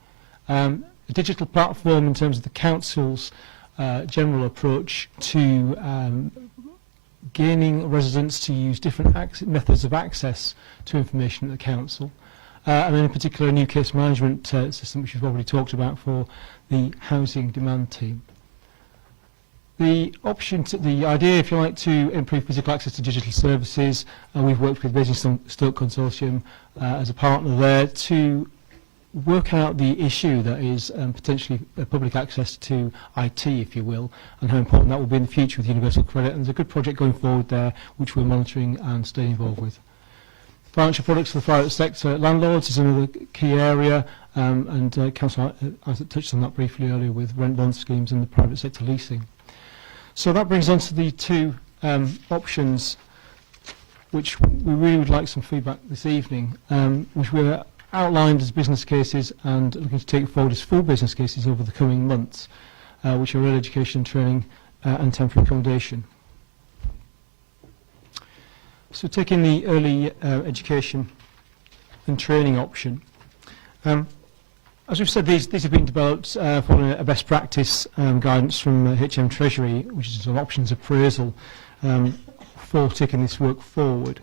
a digital platform in terms of the council's general approach to gaining residents to use different methods of access to information at the council, and in particular a new case management system, which we've already talked about for the housing demand team. The idea, if you like, to improve physical access to digital services, we've worked with Basingstoke Consortium as a partner there to work out the issue that is potentially public access to IT, if you will, and how important that will be in the future with Universal Credit. And there's a good project going forward there, which we're monitoring and staying involved with. Financial products for the private sector landlords is another key area, and Councillor Isaac touched on that briefly earlier with rent bond schemes and the private sector leasing. So that brings on to the 2 options, which we really would like some feedback this evening, which were outlined as business cases and looking to take forward as full business cases over the coming months, which are early education, training and temporary accommodation. So taking the early education and training option. As we've said, these have been developed following a best practice guidance from HM Treasury, which is an options appraisal for taking this work forward.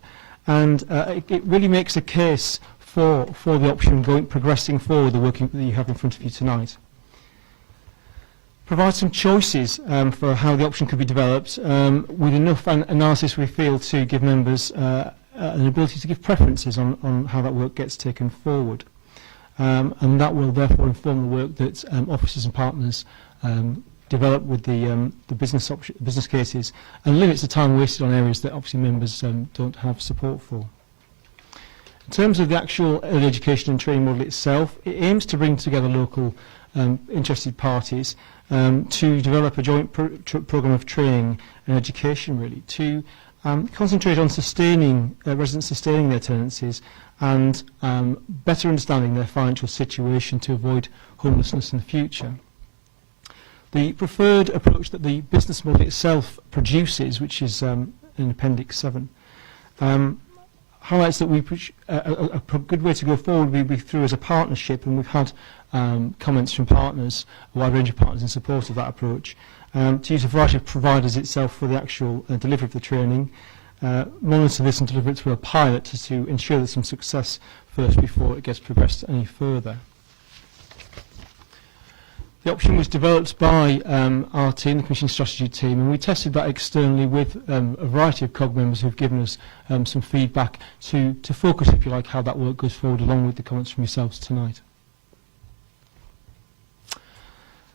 And it really makes a case for the option progressing forward the work that you have in front of you tonight. Provide some choices for how the option could be developed with enough analysis, we feel, to give members an ability to give preferences on how that work gets taken forward. And that will therefore inform the work that officers and partners develop with the business cases, and limits the time wasted on areas that obviously members don't have support for. In terms of the actual early education and training model itself, it aims to bring together local interested parties to develop a joint programme of training and education, really, to concentrate on residents sustaining their tenancies and better understanding their financial situation to avoid homelessness in the future. The preferred approach that the business model itself produces, which is in Appendix 7, highlights that a good way to go forward would be through as a partnership, and we've had comments from partners, a wide range of partners in support of that approach, to use a variety of providers itself for the actual delivery of the training, monitor this and deliver it through a pilot to ensure there's some success first before it gets progressed any further. The option was developed by our team, the Commission Strategy team, and we tested that externally with a variety of COG members who've given us some feedback to focus, if you like, how that work goes forward, along with the comments from yourselves tonight.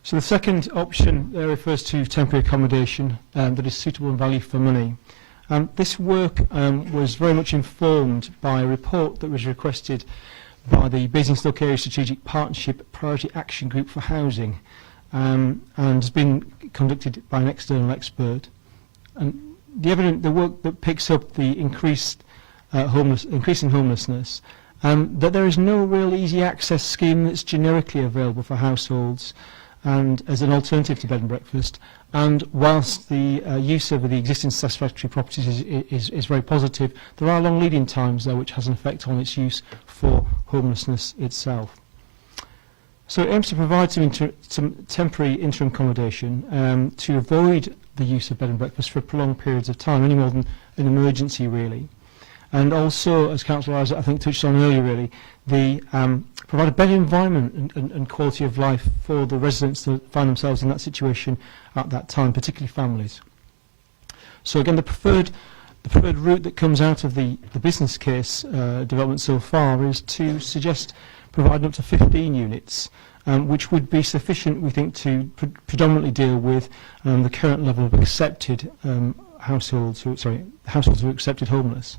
So the second option there refers to temporary accommodation that is suitable and value for money. This work was very much informed by a report that was requested by the Basingstoke Area Strategic Partnership Priority Action Group for Housing, and has been conducted by an external expert. And the work that picks up the increasing homelessness, that there is no real easy access scheme that's generically available for households and as an alternative to bed and breakfast. And whilst the use of the existing satisfactory properties is very positive, there are long lead-in times there which has an effect on its use for homelessness itself. So it aims to provide some temporary interim accommodation to avoid the use of bed and breakfast for prolonged periods of time, any more than an emergency really. And also, as Councillor Isaac I think touched on earlier really, provide a better environment and quality of life for the residents that find themselves in that situation at that time, particularly families. So again, the preferred route that comes out of the business case development so far is to suggest providing up to 15 units, which would be sufficient, we think, to predominantly deal with the current level of accepted households who are accepted homeless.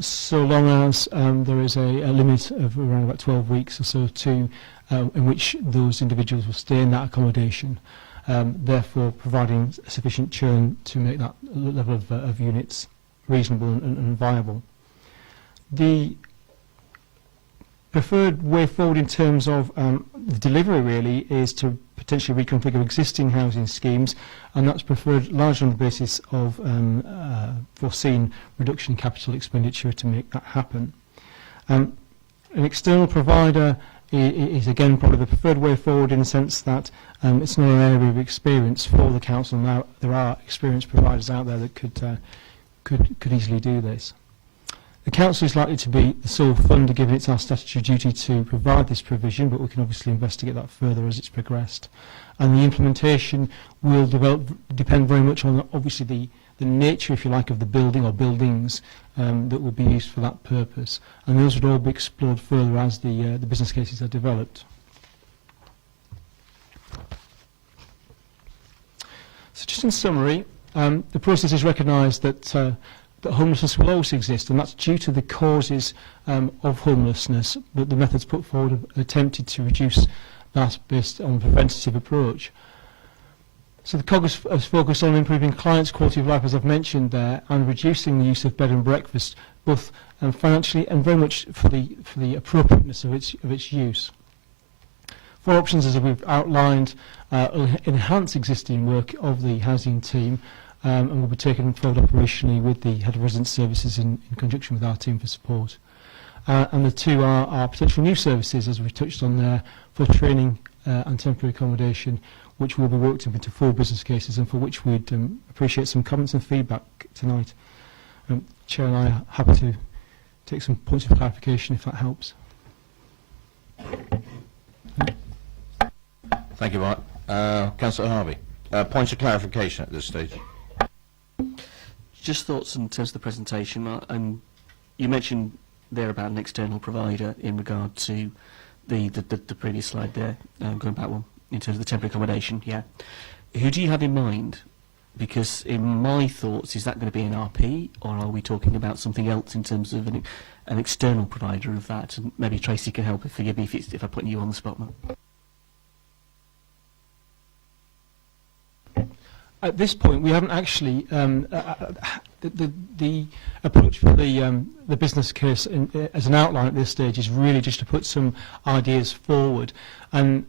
So long as there is a limit of around about 12 weeks or so in which those individuals will stay in that accommodation, therefore providing sufficient churn to make that level of units reasonable and viable. The preferred way forward in terms of the delivery really is to potentially reconfigure existing housing schemes, and that's preferred largely on the basis of foreseen reduction in capital expenditure to make that happen. An external provider is again probably the preferred way forward in the sense that it's not an area of experience for the council. Now there are experienced providers out there that could easily do this. The council is likely to be the sole funder, given it's our statutory duty to provide this provision, but we can obviously investigate that further as it's progressed. And the implementation will depend very much on obviously the nature, if you like, of the building or buildings that will be used for that purpose. And those would all be explored further as the business cases are developed. So just in summary, the process has recognised that homelessness will always exist, and that's due to the causes of homelessness, but the methods put forward have attempted to reduce that based on a preventative approach. So the COG has focused on improving clients' quality of life, as I've mentioned there, and reducing the use of bed and breakfast, both financially and very much for the appropriateness of its use. 4 options, as we've outlined, will enhance existing work of the housing team, and will be taken forward operationally with the Head of Residence Services in conjunction with our team for support. And the 2 are potential new services, as we've touched on there, for training and temporary accommodation, which will be worked into 4 business cases, and for which we'd appreciate some comments and feedback tonight. Chair and I are happy to take some points of clarification if that helps. Thank you, Mark. Councillor Harvey. Points of clarification at this stage. Just thoughts in terms of the presentation, Mark. You mentioned there about an external provider in regard to the previous slide there, going back one, in terms of the temporary accommodation, yeah. Who do you have in mind? Because in my thoughts, is that going to be an RP, or are we talking about something else in terms of an external provider of that? And maybe Tracy can help, forgive me if I'm putting you on the spot, Mark. At this point, we haven't actually the approach for the business case as an outline at this stage is really just to put some ideas forward, and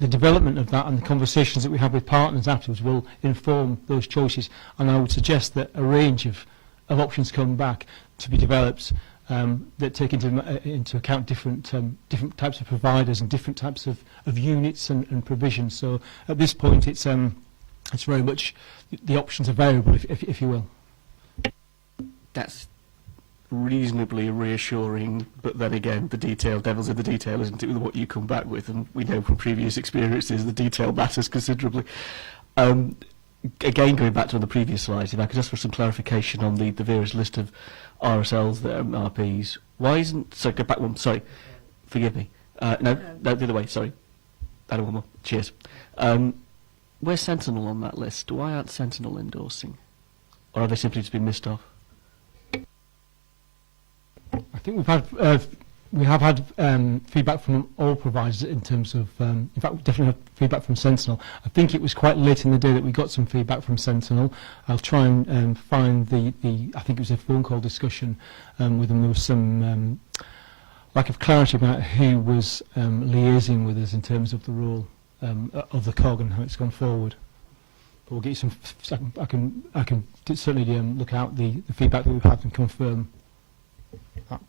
the development of that and the conversations that we have with partners afterwards will inform those choices. And I would suggest that a range of options come back to be developed that take into account different types of providers and different types of units and provisions. So at this point, it's very much the options are variable, if you will. that's reasonably reassuring, but then again, the detail, devil's in the detail, isn't it, with what you come back with, and we know from previous experiences the detail matters considerably. Again, going back to the previous slides, if I could ask for some clarification on the various list of RSLs there, RPs. Why isn't... Sorry, go back one, sorry. Forgive me. No, the other way, sorry. I don't want more. Cheers. Where's Sentinel on that list? Why aren't Sentinel endorsing? Or are they simply just been missed off? I think we have had feedback from all providers in terms of, in fact, we definitely had feedback from Sentinel. I think it was quite late in the day that we got some feedback from Sentinel. I'll try and find the I think it was a phone call discussion with them. There was some lack of clarity about who was liaising with us in terms of the role of the COG and how it's gone forward. But we'll get you some, I can certainly look out the feedback that we've had and confirm that.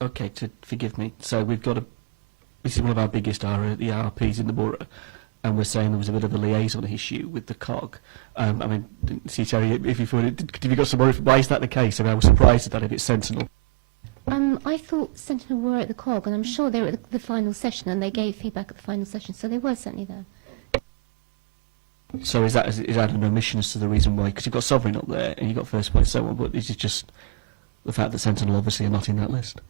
Okay, forgive me. So we've got this is one of our biggest the RPs in the borough, and we're saying there was a bit of a liaison issue with the COG. I mean, see Terry, if you thought have you got some more? Why is that the case? I mean, I was surprised at that if it's Sentinel. I thought Sentinel were at the COG, and I'm sure they were at the final session, and they gave feedback at the final session, so they were certainly there. So is that an omission as to the reason why? Because you've got Sovereign up there, and you've got First Point, so on, but is it just the fact that Sentinel obviously are not in that list?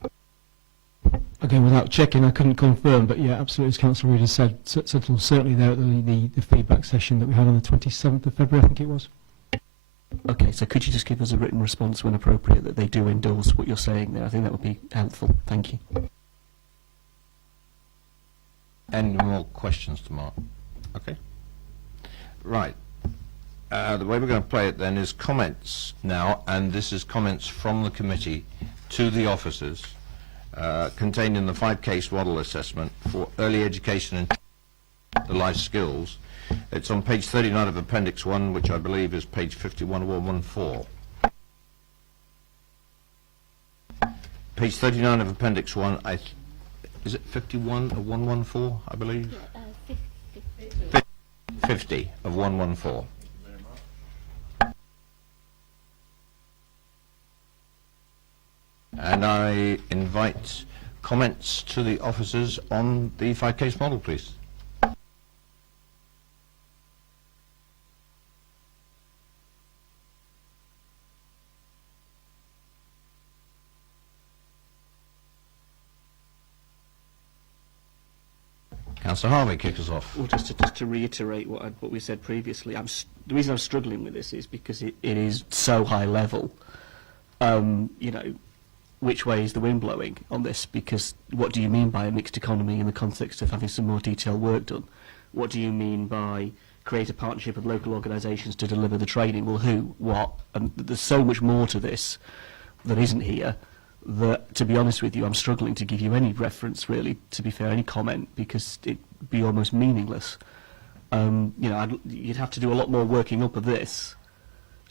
Again, without checking, I couldn't confirm, but yeah, absolutely, as Councillor Reid has said, Sentinel was certainly there at the feedback session that we had on the 27th of February, I think it was. Okay, so could you just give us a written response when appropriate that they do endorse what you're saying there? I think that would be helpful. Thank you. Any more questions to Mark? Okay. Right. The way we're going to play it then is comments now, and this is comments from the committee to the officers contained in the 5-case model assessment for early education and the life skills. It's on page 39 of Appendix 1, which I believe is page 51 of 114. Page 39 of Appendix 1, is it 51 of 114, I believe? 50 of 114. And I invite comments to the officers on the 5-case model, please. Councillor Harvey, kick us off. Well, just to reiterate what we said previously, the reason I'm struggling with this is because it is so high level. You know, which way is the wind blowing on this? Because what do you mean by a mixed economy in the context of having some more detailed work done? What do you mean by create a partnership of local organisations to deliver the training? Well, who, what? And there's so much more to this that isn't here that, to be honest with you, I'm struggling to give you any reference, really, to be fair, any comment, because it'd be almost meaningless. You know, you'd have to do a lot more working up of this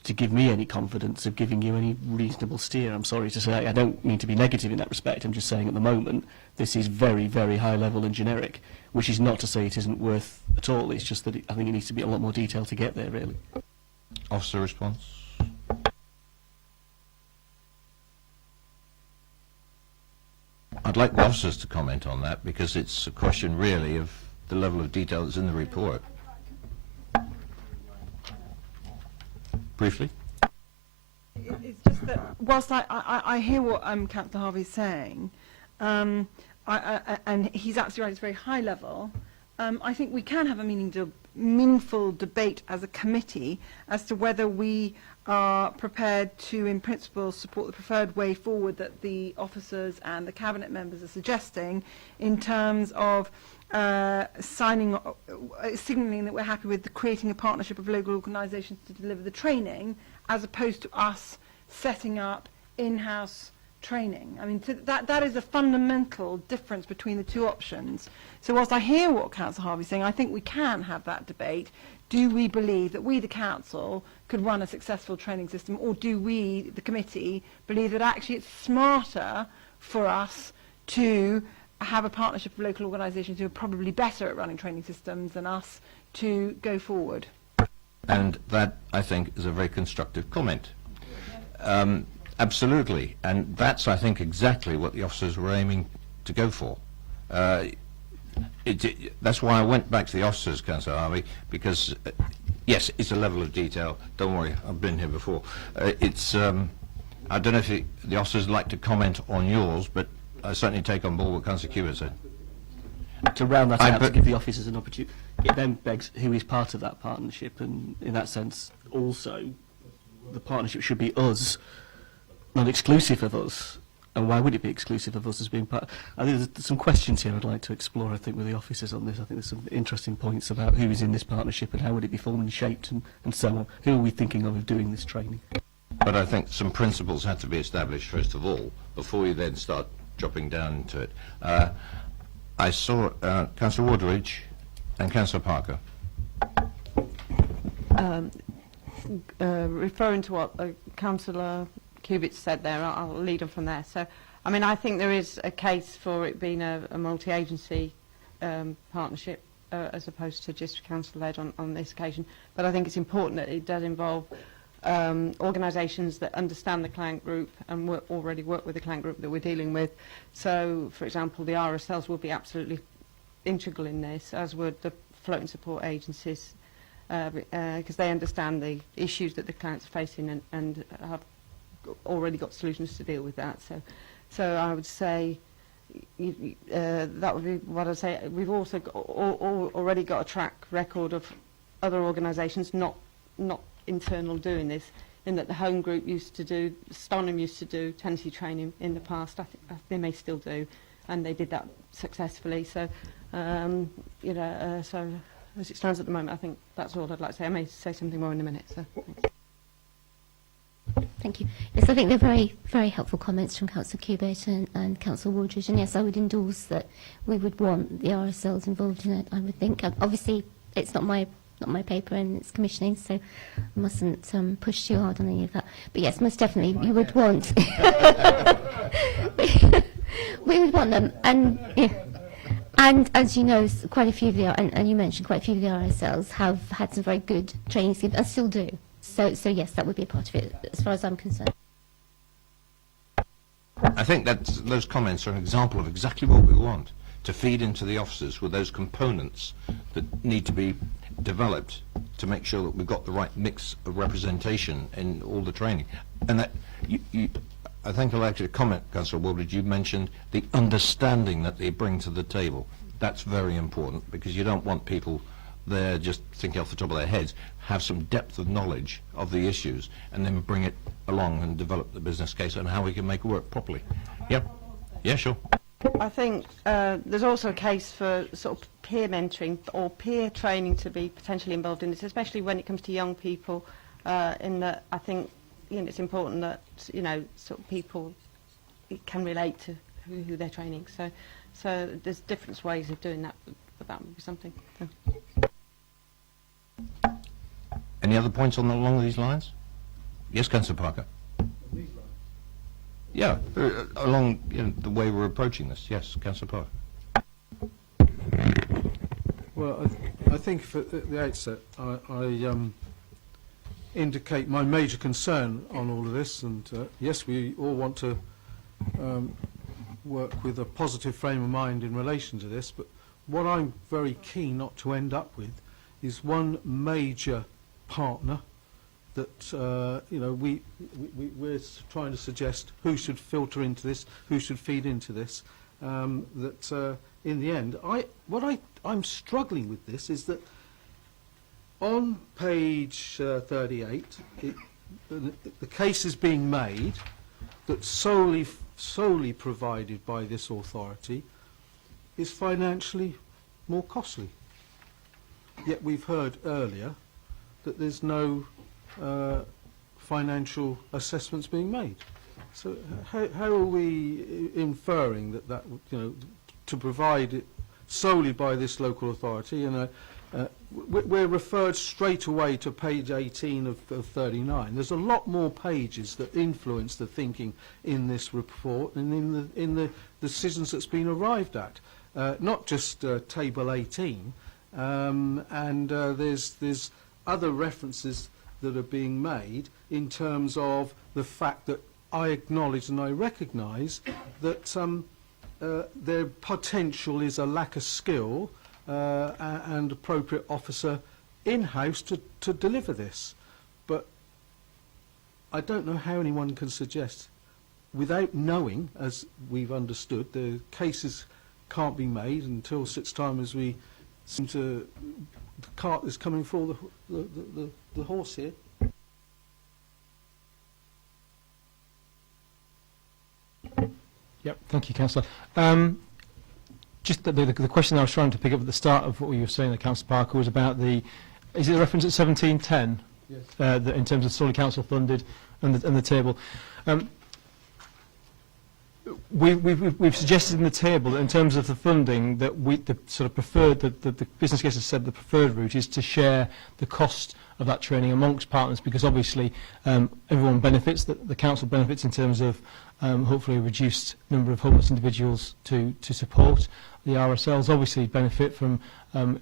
to give me any confidence of giving you any reasonable steer. I'm sorry to say. I don't mean to be negative in that respect. I'm just saying at the moment this is very, very high level and generic, which is not to say it isn't worth at all. It's just that I think it needs to be a lot more detail to get there, really. Officer response. I'd like the officers to comment on that, because it's a question really of the level of detail that's in the report. Briefly. It's just that whilst I hear what Councillor Harvey's saying, and he's absolutely right, it's very high level, I think we can have a meaningful debate as a committee as to whether we are prepared to, in principle, support the preferred way forward that the officers and the cabinet members are suggesting in terms of signalling that we're happy with creating a partnership of local organisations to deliver the training, as opposed to us setting up in-house training. I mean, that is a fundamental difference between the two options. So whilst I hear what Councillor Harvey's saying, I think we can have that debate. Do we believe that we, the council, could run a successful training system, or do we, the committee, believe that actually it's smarter for us to have a partnership of local organisations who are probably better at running training systems than us to go forward? And that, I think, is a very constructive comment. Absolutely, and that's, I think, exactly what the officers were aiming to go for. That's why I went back to the officers, Councillor Harvey, because, yes, it's a level of detail. Don't worry, I've been here before. I don't know if the officers like to comment on yours, but I certainly take on board what Councillor Kubert said. To round that out, to give the officers an opportunity, it then begs who is part of that partnership, and in that sense, also, the partnership should be us, not exclusive of us. And why would it be exclusive of us as being part? I think there's some questions here I'd like to explore, I think, with the officers on this. I think there's some interesting points about who is in this partnership and how would it be formed and shaped and so on. Who are we thinking of doing this training? But I think some principles had to be established, first of all, before you then start dropping down into it. I saw Councillor Woodridge and Councillor Parker. Referring to what Councillor Kubitz said there, I'll lead on from there. So, I mean, I think there is a case for it being a multi-agency partnership as opposed to just council-led on this occasion. But I think it's important that it does involve organisations that understand the client group and already work with the client group that we're dealing with. So, for example, the RSLs will be absolutely integral in this, as would the floating support agencies, because they understand the issues that the clients are facing and have already got solutions to deal with that. So I would say that would be what I'd say. We've also already got a track record of other organisations, not internal, doing this, in that the home group used to do, Stoneham used to do tenancy training in the past. I think they may still do, and they did that successfully. So, so as it stands at the moment, I think that's all I'd like to say. I may say something more in a minute. So, thanks. Thank you. Yes, I think they're very, very helpful comments from Councillor Kubert and Councillor Woodridge. And yes, I would endorse that we would want the RSLs involved in it. I would think. Obviously, it's not my paper and it's commissioning, so I mustn't push too hard on any of that. But yes, most definitely, we would want. We would want them, and yeah. And as you know, quite a few of the and you mentioned quite a few of the RSLs have had some very good training schemes and still do. So yes, that would be a part of it, as far as I'm concerned. I think that those comments are an example of exactly what we want, to feed into the officers with those components that need to be developed to make sure that we've got the right mix of representation in all the training. And that I think I'd like to comment, Councillor Woodridge, you mentioned the understanding that they bring to the table. That's very important, because you don't want people there just thinking off the top of their heads. Have some depth of knowledge of the issues and then bring it along and develop the business case and how we can make it work properly. Yeah, sure. I think there's also a case for sort of peer mentoring or peer training to be potentially involved in this, especially when it comes to young people, in that I think it's important that sort of people can relate to who they're training. So there's different ways of doing that, but that would be something. So. Any other points along these lines? Yes, Councillor Parker. Yeah, along the way we're approaching this. Yes, Councillor Parker. Well, I think for the outset, I indicate my major concern on all of this, and yes, we all want to work with a positive frame of mind in relation to this, but what I'm very keen not to end up with is one major partner that we're trying to suggest who should filter into this, who should feed into this. That in the end, I'm struggling with this is that on page 38, the case is being made that solely provided by this authority is financially more costly. Yet we've heard earlier that there's no financial assessments being made. So how are we inferring that to provide it solely by this local authority? And we're referred straight away to page 18 of 39. There's a lot more pages that influence the thinking in this report and in the decisions that's been arrived at. Not just table 18, and there's other references that are being made in terms of the fact that I acknowledge and I recognise that their potential is a lack of skill and appropriate officer in-house to deliver this. But I don't know how anyone can suggest, without knowing, as we've understood, the cases can't be made until such time as we seem to, the cart is coming before the horse here. Yep, thank you, Councillor. Just the question I was trying to pick up at the start of what you were saying, Councillor Parker, was about is it the reference at 1710? Yes. That in terms of solely council funded and the table. We've suggested in the table that in terms of the funding that the sort of preferred, the business case has said the preferred route is to share the cost of that training amongst partners, because obviously everyone benefits, the council benefits in terms of hopefully a reduced number of homeless individuals to support. The RSLs obviously benefit from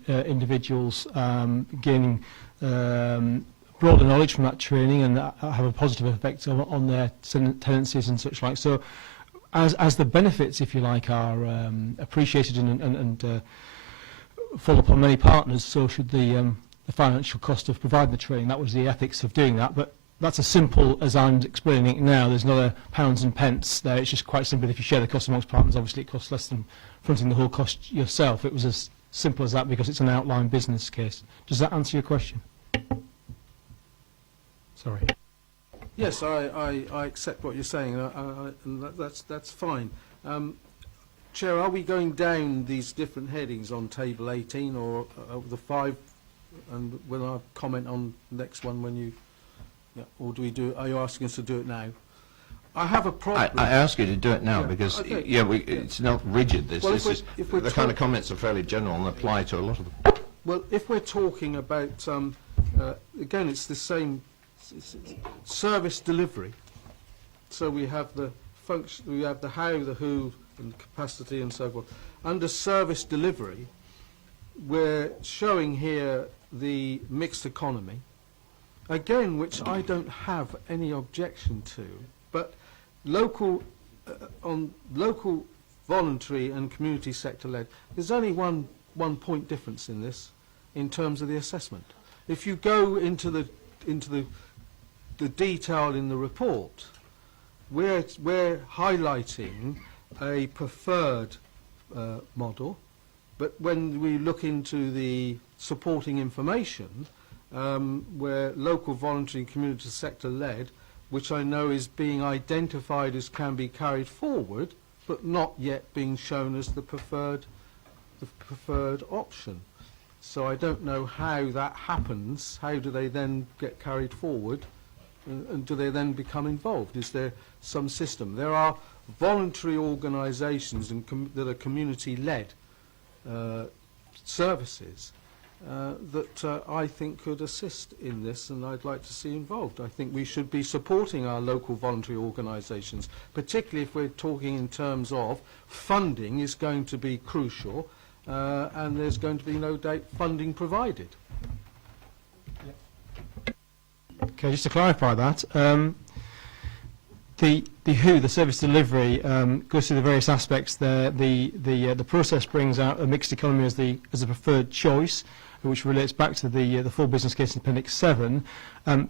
individuals gaining broader knowledge from that training and have a positive effect on their tenancies and such like. So as the benefits, if you like, are appreciated and fall upon many partners, so should the financial cost of providing the training. That was the ethics of doing that. But that's as simple as I'm explaining it now. There's not a pounds and pence there. It's just quite simple. If you share the cost amongst partners, obviously it costs less than fronting the whole cost yourself. It was as simple as that because it's an outline business case. Does that answer your question? Sorry. Yes, I accept what you're saying, and that's fine. Chair, are we going down these different headings on table 18 or the 5, and will I comment on the next one when you, or do we do? Are you asking us to do it now? I have a problem. I ask you to do it now Yeah, because okay. it's not rigid. Well, If the kind of comments are fairly general and apply to a lot of them. Well, if we're talking about, again, it's the same service delivery. So we have the function, we have the how, the who, and capacity, and so forth. Under service delivery, we're showing here the mixed economy, again, which I don't have any objection to, but local, on local voluntary and community sector led, there's only one point difference in this in terms of the assessment. If you go into the detail in the report, we're highlighting a preferred model, but when we look into the supporting information, where local voluntary and community sector led, which I know is being identified as can be carried forward, but not yet being shown as the preferred option. So I don't know how that happens. How do they then get carried forward? And do they then become involved? Is there some system? There are voluntary organisations that are community-led services that I think could assist in this, and I'd like to see involved. I think we should be supporting our local voluntary organisations, particularly if we're talking in terms of funding is going to be crucial, and there's going to be no doubt funding provided. Okay, just to clarify that, the who, the service delivery, goes through the various aspects there. The process brings out a mixed economy as the preferred choice, which relates back to the full business case in Appendix 7.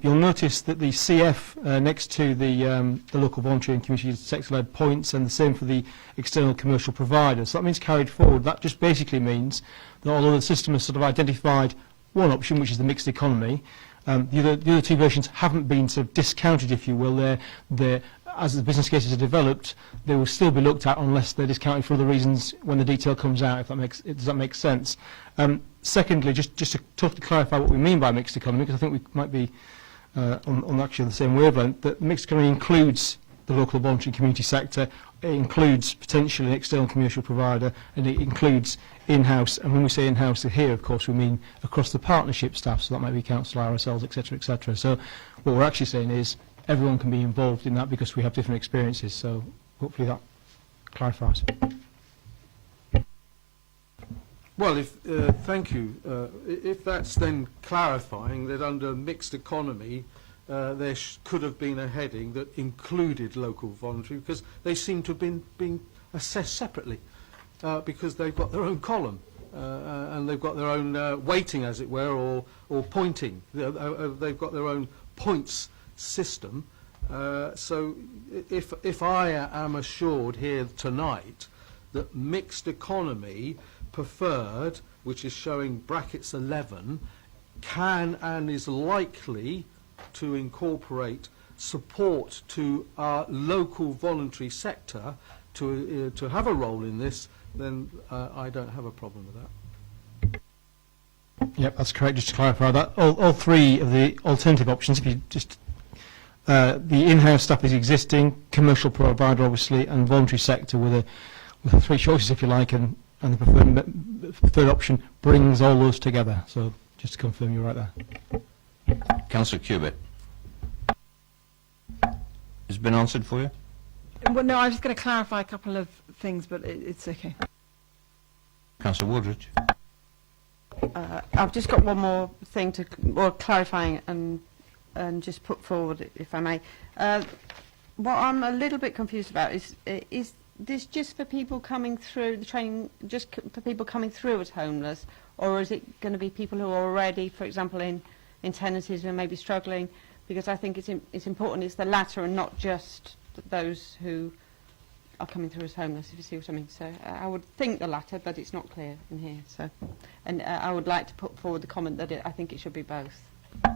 You'll notice that the CF next to the local voluntary and community sector-led points, and the same for the external commercial providers. So that means carried forward. That just basically means that although the system has sort of identified one option, which is the mixed economy, the other two versions haven't been sort of discounted, if you will. As the business cases are developed, they will still be looked at unless they're discounted for other reasons when the detail comes out. Does that make sense? Secondly, just to totally clarify what we mean by mixed economy, because I think we might be on actually the same wavelength, that mixed economy includes the local voluntary community sector, it includes potentially an external commercial provider, and it includes in-house. And when we say in-house here, of course, we mean across the partnership staff, so that might be council, RSLs, etc., etc. So what we're actually saying is everyone can be involved in that because we have different experiences. So hopefully that clarifies. Well, thank you. If that's then clarifying that under mixed economy, there could have been a heading that included local voluntary, because they seem to have been assessed separately, because they've got their own column and they've got their own weighting, as it were, or pointing. They've got their own points system. So if I am assured here tonight that mixed economy preferred, which is showing brackets 11, can and is likely to incorporate support to our local voluntary sector to have a role in this, then I don't have a problem with that. Yep, that's correct. Just to clarify that, all three of the alternative options, if you just the in-house staff is existing, commercial provider obviously, and voluntary sector with the three choices, if you like, and the preferred option brings all those together. So just to confirm, you're right there. Councillor Cubitt. Has it been answered for you? Well, no, I was just going to clarify a couple of things, but it's okay. Councillor Wooldridge. I've just got one more thing or clarifying and just put forward, if I may. What I'm a little bit confused about is this just for people coming through the training, just for people coming through as homeless, or is it going to be people who are already, for example, in tenancies and maybe struggling? Because I think it's important it's the latter and not just those who are coming through as homeless, if you see what I mean. So I would think the latter, but it's not clear in here. So, and I would like to put forward the comment that I think it should be both.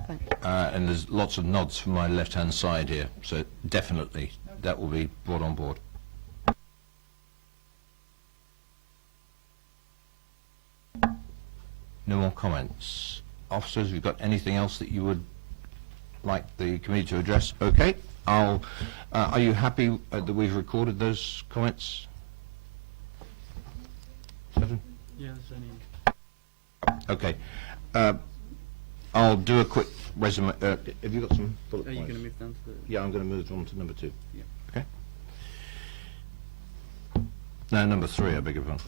Thank you. And there's lots of nods from my left-hand side here, so definitely that will be brought on board. No more comments. Officers, have you got anything else that you would like the committee to address? Okay. Are you happy that we've recorded those comments? Stephen? Yes, Okay. I'll do a quick resume. Have you got some bullet points? Are you going to move down to the... Yeah, I'm going to move on to number 2. Yeah. Okay. No, number 3, I beg your pardon.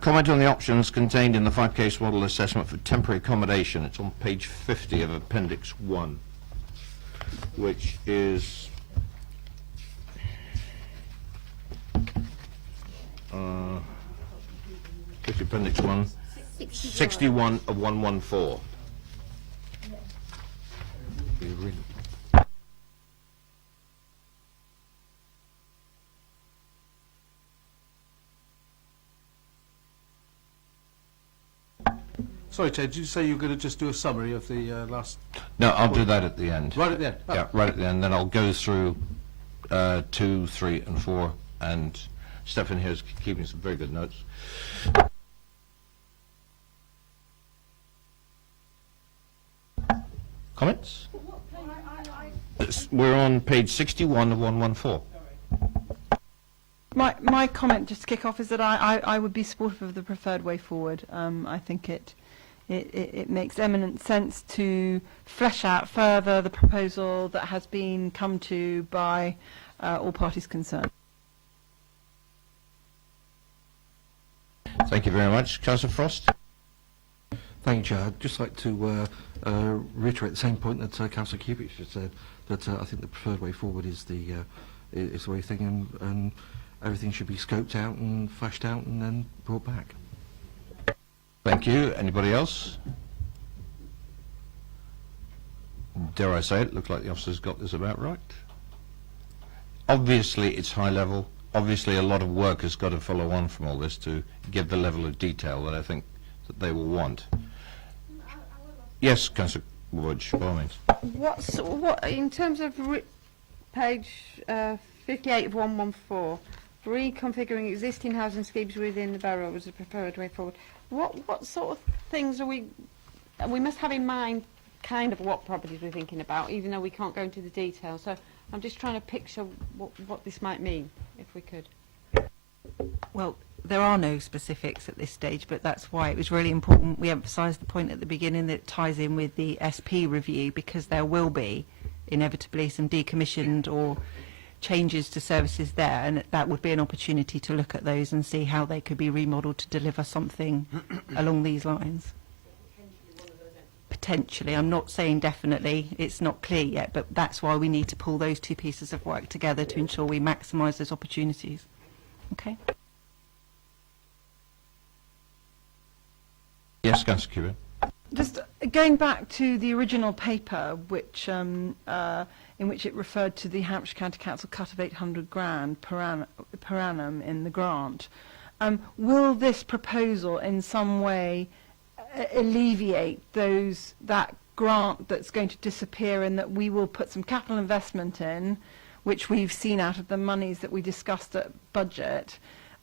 Comment on the options contained in the 5-case model assessment for temporary accommodation. It's on page 50 of Appendix 1, which is Appendix 1, 61 of 114. Will you read it? Sorry, Ted, did you say you were going to just do a summary of the last... No, I'll do that at the end. Right at the end? Oh. Yeah, right at the end. Then I'll go through 2, 3 and 4, and Stefan here is keeping some very good notes. Comments? We're on page 61 of 114. My comment, just to kick off, is that I would be supportive of the preferred way forward. I think it makes eminent sense to flesh out further the proposal that has been come to by all parties concerned. Thank you very much. Councillor Frost? Thank you, Chair. I'd just like to reiterate the same point that Councillor Cubitt just said, that I think the preferred way forward is the way thing, and everything should be scoped out and fleshed out and then brought back. Thank you. Anybody else? Dare I say it, looks like the officers got this about right. Obviously it's high level. Obviously a lot of work has got to follow on from all this to give the level of detail that I think that they will want. Yes, Councillor Woods, by all means. What in terms of page 58 of 114, reconfiguring existing housing schemes within the borough was the preferred way forward. What sort of things are we must have in mind kind of what properties we're thinking about, even though we can't go into the details. So I'm just trying to picture what this might mean, if we could. Well, there are no specifics at this stage, but that's why it was really important we emphasised the point at the beginning that it ties in with the SP review, because there will be inevitably some decommissioned or changes to services there, and that would be an opportunity to look at those and see how they could be remodelled to deliver something along these lines. Potentially, I'm not saying definitely, it's not clear yet, but that's why we need to pull those two pieces of work together to ensure we maximise those opportunities. Okay. Yes, Councillor Cuban. Just going back to the original paper, which in which it referred to the Hampshire County Council cut of £800,000 per annum in the grant, will this proposal in some way alleviate that grant that's going to disappear, and that we will put some capital investment in, which we've seen out of the monies that we discussed at budget,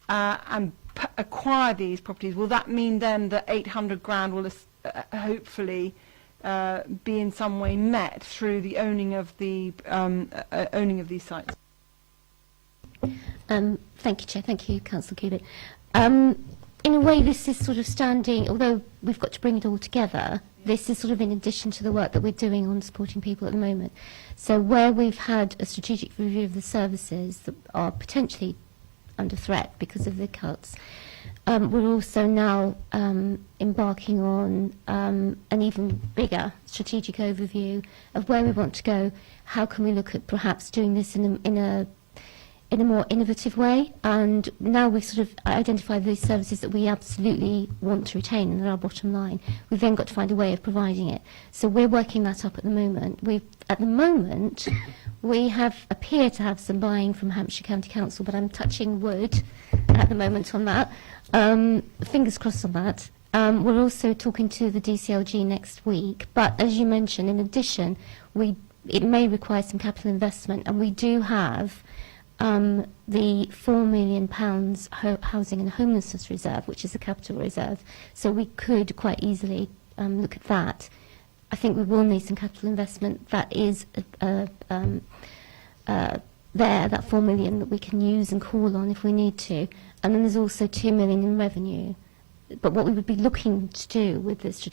and acquire these properties? Will that mean then that £800,000 will hopefully be in some way met through the owning of the owning of these sites? Thank you, Chair. Thank you, Councillor Cubitt. In a way, this is sort of standing, although we've got to bring it all together, this is sort of in addition to the work that we're doing on supporting people at the moment. So where we've had a strategic review of the services that are potentially under threat because of the cuts, we're also now embarking on an even bigger strategic overview of where we want to go. How can we look at perhaps doing this in a more innovative way? And now we've sort of identified these services that we absolutely want to retain and that are our bottom line. We've then got to find a way of providing it. So we're working that up at the moment. At the moment, we appear to have some buying from Hampshire County Council, but I'm touching wood at the moment on that. Fingers crossed on that. We're also talking to the DCLG next week, but as you mentioned, in addition, it may require some capital investment, and we do have the £4 million Housing and Homelessness Reserve, which is a capital reserve. So we could quite easily look at that. I think we will need some capital investment. That is that 4 million that we can use and call on if we need to. And then there's also 2 million in revenue. But what we would be looking to do with this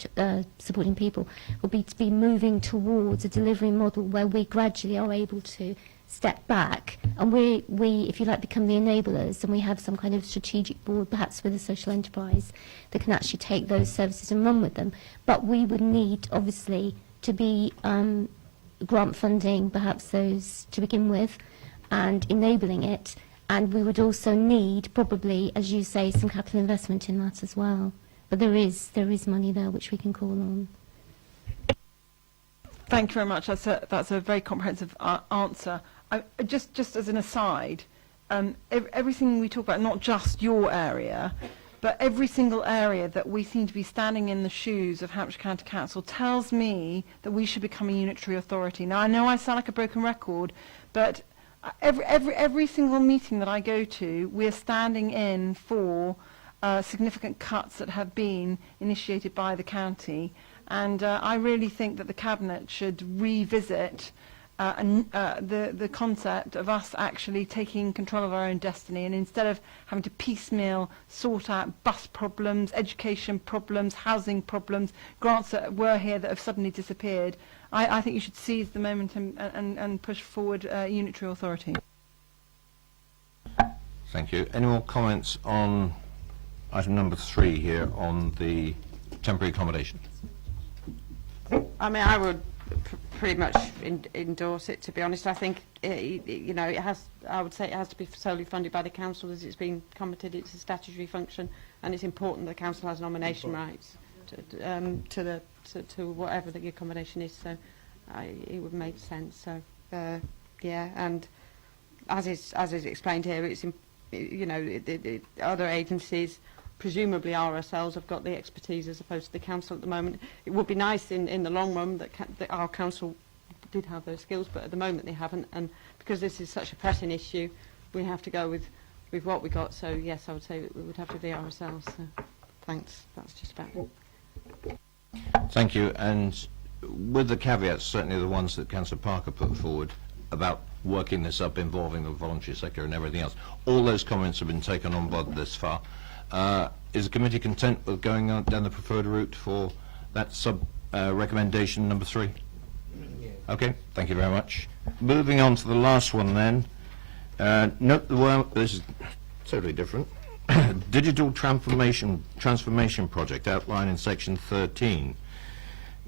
supporting people would be to be moving towards a delivery model where we gradually are able to step back and we if you like, become the enablers, and we have some kind of strategic board, perhaps with a social enterprise, that can actually take those services and run with them. But we would need, obviously, to be grant funding perhaps those to begin with and enabling it. And we would also need, probably, as you say, some capital investment in that as well. But there is money there which we can call on. Thank you very much. That's a very comprehensive answer. Just as an aside, everything we talk about, not just your area, but every single area that we seem to be standing in the shoes of Hampshire County Council, tells me that we should become a unitary authority. Now, I know I sound like a broken record, but every single meeting that I go to, we're standing in for significant cuts that have been initiated by the county, and I really think that the Cabinet should revisit the concept of us actually taking control of our own destiny, and instead of having to piecemeal sort out bus problems, education problems, housing problems, grants that were here that have suddenly disappeared, I think you should seize the moment and push forward unitary authority. Thank you. Any more comments on item number 3 here on the temporary accommodation? I mean, I would pretty much endorse it, to be honest. I think, it has, I would say it has to be solely funded by the council, as it's been commented. It's a statutory function, and it's important the council has nomination rights to whatever the accommodation is. So it would make sense. So yeah, and as is explained here, it's the other agencies, presumably RSLs, have got the expertise as opposed to the council at the moment. It would be nice in the long run that our council did have those skills, but at the moment they haven't, and because this is such a pressing issue, we have to go with what we got. So yes, I would say we would have to be RSLs. So thanks. That's just about it. Thank you. And with the caveats, certainly the ones that Councillor Parker put forward about working this up, involving the voluntary sector and everything else, all those comments have been taken on board this far. Is the committee content with going down the preferred route for that recommendation number 3? Okay, thank you very much. Moving on to the last one then, Note the one, this is totally different. Digital transformation project outlined in section 13.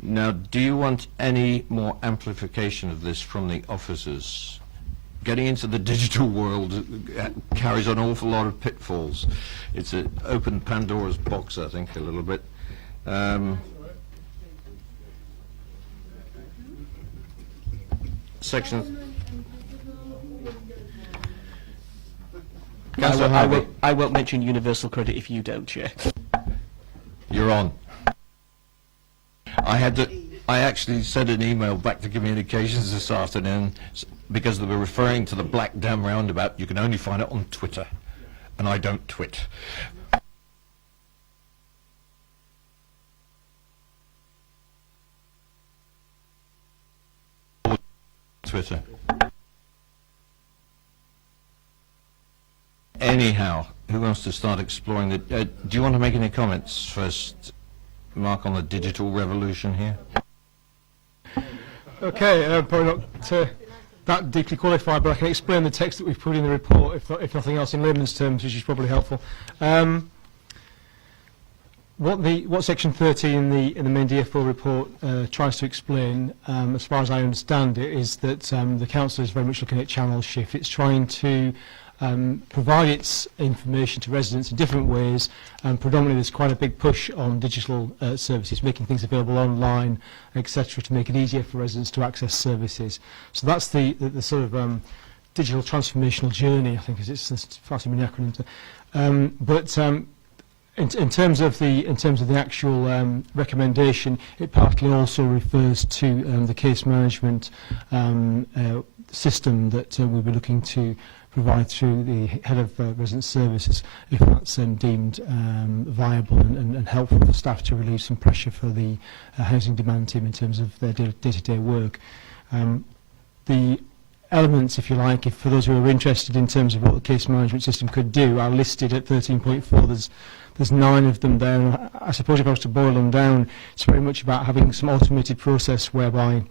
Now, do you want any more amplification of this from the officers? Getting into the digital world carries an awful lot of pitfalls. It's an open Pandora's box, I think, a little bit. Section... I won't mention universal credit if you don't, Chair. You're on. I actually sent an email back to communications this afternoon because they were referring to the Black Dam roundabout. You can only find it on Twitter, and I don't twit. Twitter. Anyhow, who wants to start exploring the... do you want to make any comments first, Mark, on the digital revolution here? Okay, probably not that deeply qualified, but I can explain the text that we've put in the report, if nothing else, in layman's terms, which is probably helpful. What section 13 in the main DFO report tries to explain, as far as I understand it, is that the council is very much looking at channel shift. It's trying to provide its information to residents in different ways, and predominantly there's quite a big push on digital services, making things available online, etc., to make it easier for residents to access services. So that's the sort of digital transformational journey, I think, is it's far too many acronyms. In terms of the actual recommendation, it partly also refers to the case management system that we'll be looking to provide through the head of resident services, if that's deemed viable and helpful for staff to relieve some pressure for the housing demand team in terms of their day-to-day work. The elements, if you like, for those who are interested in terms of what the case management system could do, are listed at 13.4. There's 9 of them there, and I suppose if I was to boil them down, it's very much about having some automated process whereby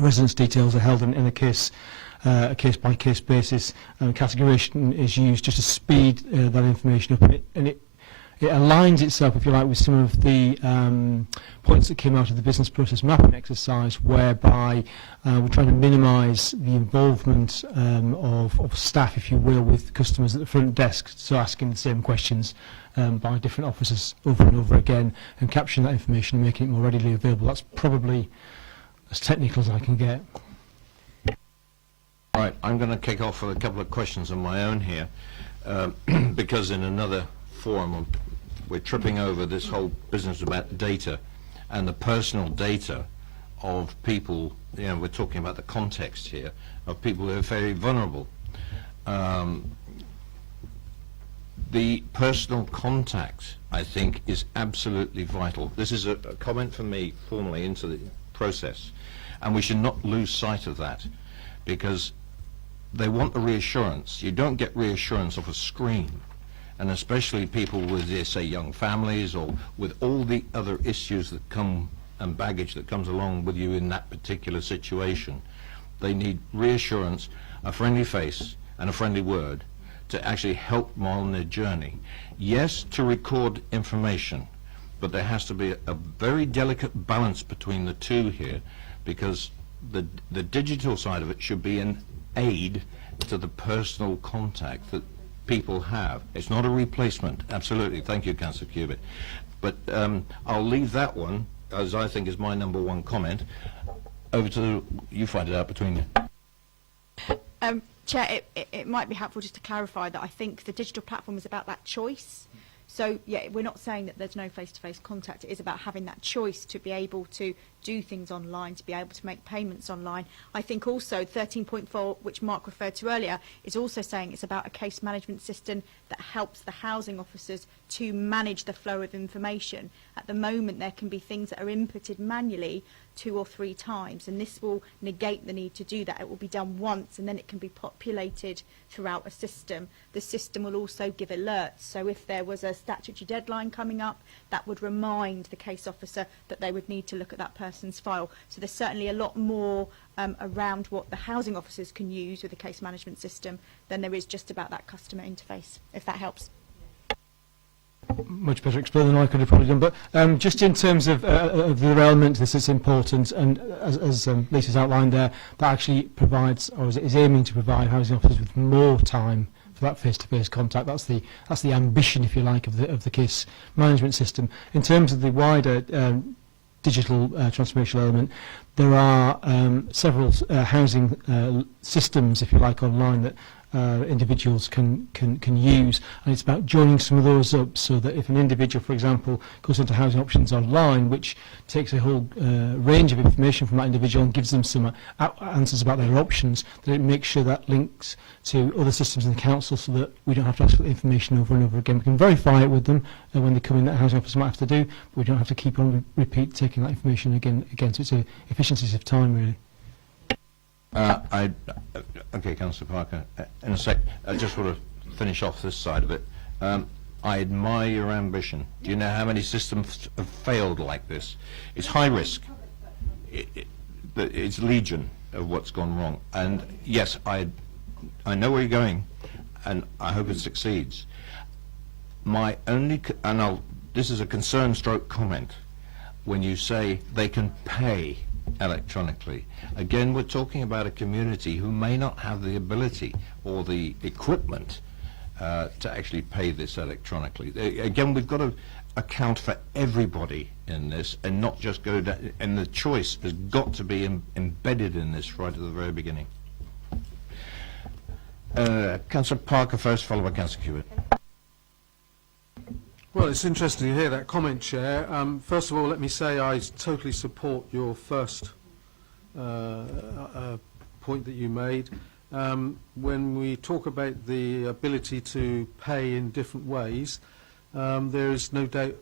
residents' details are held in a case-by-case basis, and categorization is used just to speed that information up, and it aligns itself, if you like, with some of the points that came out of the business process mapping exercise, whereby we're trying to minimise the involvement of staff, if you will, with customers at the front desk, so asking the same questions by different officers over and over again, and capturing that information and making it more readily available. That's probably as technical as I can get. Right, I'm going to kick off with a couple of questions on my own here, because in another forum we're tripping over this whole business about data and the personal data of people. You know, we're talking about the context here of people who are very vulnerable. The personal contact, I think, is absolutely vital. This is a comment from me formally into the process, and we should not lose sight of that, because they want the reassurance. You don't get reassurance off a screen, and especially people with, say, young families, or with all the other issues that come and baggage that comes along with you in that particular situation. They need reassurance, a friendly face and a friendly word to actually help them on their journey. Yes, to record information, but there has to be a very delicate balance between the two here, because the digital side of it should be an aid to the personal contact that people have. It's not a replacement. Absolutely. Thank you, Councillor Cubitt. But I'll leave that one, as I think is my number one comment, over to you. Find it out between you. Chair, it might be helpful just to clarify that I think the digital platform is about that choice. So, yeah, we're not saying that there's no face-to-face contact. It is about having that choice to be able to do things online, to be able to make payments online. I think also 13.4, which Mark referred to earlier, is also saying it's about a case management system that helps the housing officers to manage the flow of information. At the moment, there can be things that are inputted manually 2 or 3 times, and this will negate the need to do that. It will be done once, and then it can be populated throughout a system. The system will also give alerts, so if there was a statutory deadline coming up, that would remind the case officer that they would need to look at that person's file. So there's certainly a lot more around what the housing officers can use with the case management system than there is just about that customer interface, if that helps. Much better explained than I could have probably done. But just in terms of the element, this is important, and as Lisa's outlined there, that actually provides, or is aiming to provide housing officers with more time for that face-to-face contact. That's the ambition, if you like, of the case management system. In terms of the wider digital transformational element, there are several housing systems, if you like, online that individuals can use, and it's about joining some of those up so that if an individual, for example, goes into housing options online, which takes a whole range of information from that individual and gives them some answers about their options, that it makes sure that links to other systems in the council so that we don't have to ask for the information over and over again. We can verify it with them when they come in, that housing officer might have to do, but we don't have to keep on repeat taking that information again, so it's efficiencies of time, really. Okay, Councillor Parker, in a sec, I just want to finish off this side of it. I admire your ambition. Do you know how many systems have failed like this? It's high risk. It's legion of what's gone wrong. And yes, I know where you're going, and I hope it succeeds. My only, this is a concern stroke comment, when you say they can pay electronically. Again, we're talking about a community who may not have the ability or the equipment to actually pay this electronically. Again, we've got to account for everybody in this and not just go down, and the choice has got to be embedded in this right at the very beginning. Councillor Parker first, followed by Councillor Hewitt. Well, it's interesting to hear that comment, Chair. First of all, let me say I totally support your first point that you made. When we talk about the ability to pay in different ways, there is no doubt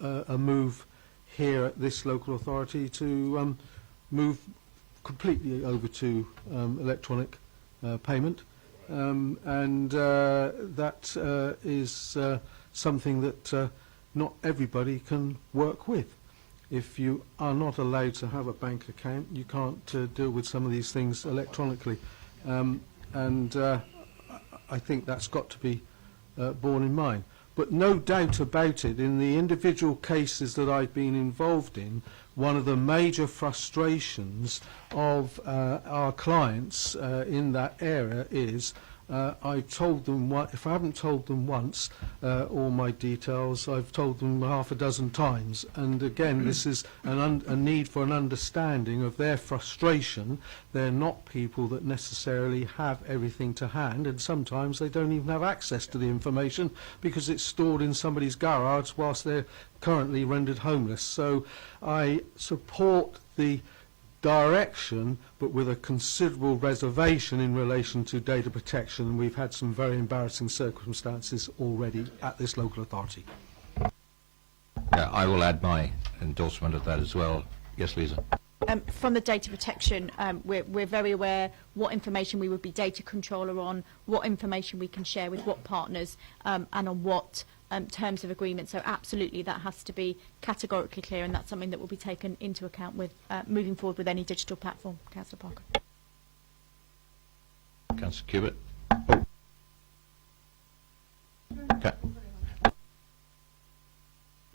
a move here at this local authority to move completely over to electronic payment, and that is something that not everybody can work with. If you are not allowed to have a bank account, you can't deal with some of these things electronically. And I think that's got to be borne in mind. But no doubt about it, in the individual cases that I've been involved in, one of the major frustrations of our clients in that area is I've told them, if I haven't told them once all my details, I've told them half a dozen times. And again, this is a need for an understanding of their frustration. They're not people that necessarily have everything to hand, and sometimes they don't even have access to the information because it's stored in somebody's garage whilst they're currently rendered homeless. So I support the direction, but with a considerable reservation in relation to data protection, and we've had some very embarrassing circumstances already at this local authority. Yeah, I will add my endorsement of that as well. Yes, Lisa. From the data protection, we're very aware what information we would be data controller on, what information we can share with what partners, and on what terms of agreement. So absolutely that has to be categorically clear, and that's something that will be taken into account with moving forward with any digital platform. Councillor Parker. Councillor Hewitt. Okay.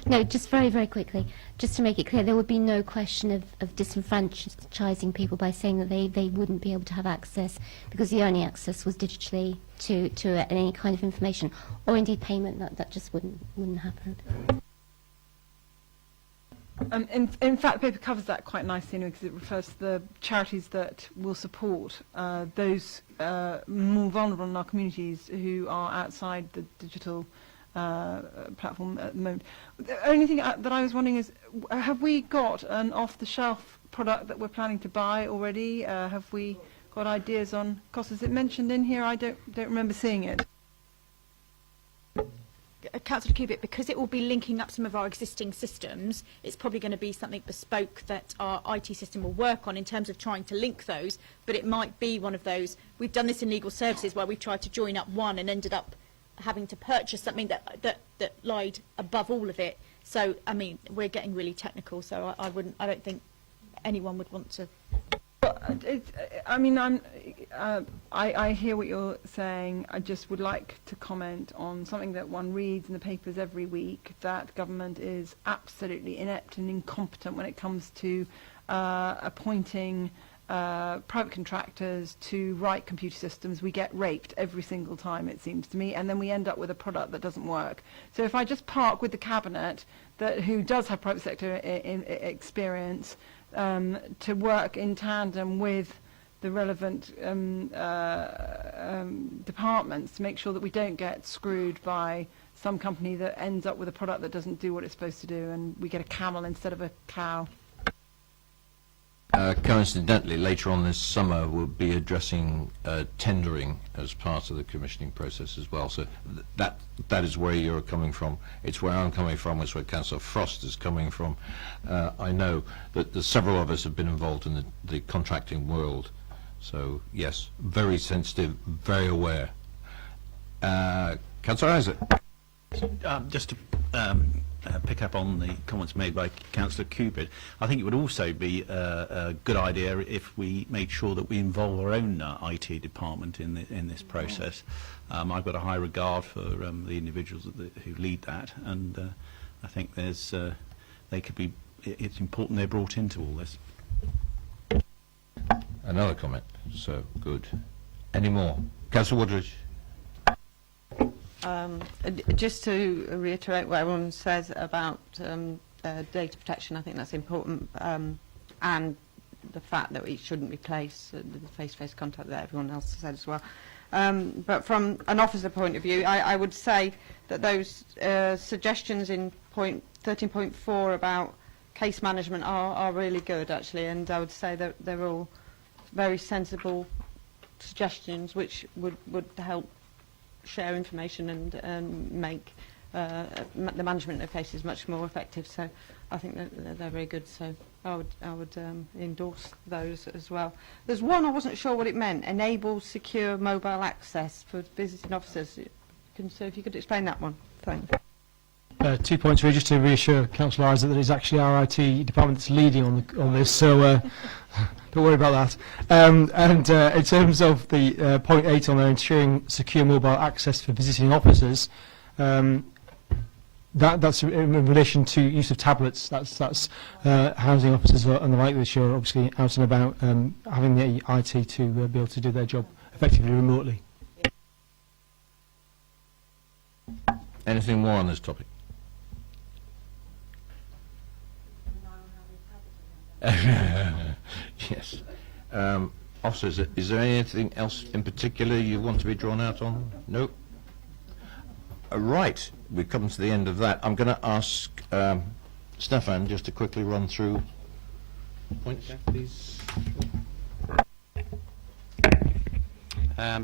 No, just very, very quickly, just to make it clear, there would be no question of disenfranchising people by saying that they wouldn't be able to have access, because the only access was digitally to any kind of information, or indeed payment. That just wouldn't happen. In fact, the paper covers that quite nicely, because it refers to the charities that will support those more vulnerable in our communities who are outside the digital platform at the moment. The only thing that I was wondering is, have we got an off-the-shelf product that we're planning to buy already? Have we got ideas on costs? Is it mentioned in here? I don't remember seeing it. Councillor Cubitt, because it will be linking up some of our existing systems, it's probably going to be something bespoke that our IT system will work on in terms of trying to link those, but it might be one of those. We've done this in legal services where we've tried to join up one and ended up having to purchase something that lied above all of it. So, I mean, we're getting really technical, so I don't think anyone would want to. I mean, I hear what you're saying. I just would like to comment on something that one reads in the papers every week, that government is absolutely inept and incompetent when it comes to appointing private contractors to write computer systems. We get raped every single time, it seems to me, and then we end up with a product that doesn't work. So if I just park with the cabinet, who does have private sector experience, to work in tandem with the relevant departments to make sure that we don't get screwed by some company that ends up with a product that doesn't do what it's supposed to do, and we get a camel instead of a cow. Coincidentally, later on this summer, we'll be addressing tendering as part of the commissioning process as well. So that is where you're coming from. It's where I'm coming from. It's where Councillor Frost is coming from. I know that several of us have been involved in the contracting world. So, yes, very sensitive, very aware. Councillor Isaac. Just to pick up on the comments made by Councillor Cubitt, I think it would also be a good idea if we made sure that we involve our own IT department in this process. I've got a high regard for the individuals who lead that, and I think it's important they're brought into all this. Another comment. So, good. Any more? Councillor Woodridge. Just to reiterate what everyone says about data protection, I think that's important, and the fact that it shouldn't replace the face-to-face contact that everyone else said as well. But from an officer point of view, I would say that those suggestions in point 13.4 about case management are really good, actually, and I would say that they're all very sensible suggestions which would help share information and make the management of cases much more effective. So I think that they're very good. So I would endorse those as well. There's one I wasn't sure what it meant: enable secure mobile access for visiting officers. So if you could explain that one, thanks. 2 points really, just to reassure Councillor Isaac that it's actually our IT department that's leading on this, so don't worry about that. In terms of the point 8 on ensuring secure mobile access for visiting officers, that's in relation to use of tablets. That's housing officers and the like this year, obviously out and about, having the IT to be able to do their job effectively remotely. Anything more on this topic? Yes. Officers, is there anything else in particular you want to be drawn out on? No? Right, we've come to the end of that. I'm going to ask Stefan just to quickly run through points, please.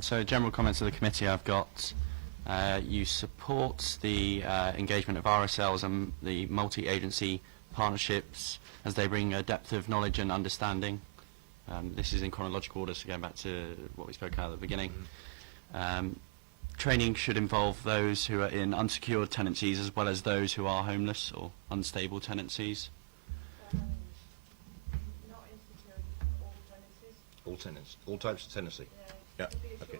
So general comments of the committee I've got. You support the engagement of RSLs and the multi-agency partnerships as they bring a depth of knowledge and understanding. This is in chronological order, so going back to what we spoke about at the beginning. Training should involve those who are in unsecured tenancies as well as those who are homeless or unstable tenancies. Not insecure, all tenancies. All tenants, all types of tenancy. Yeah. Okay.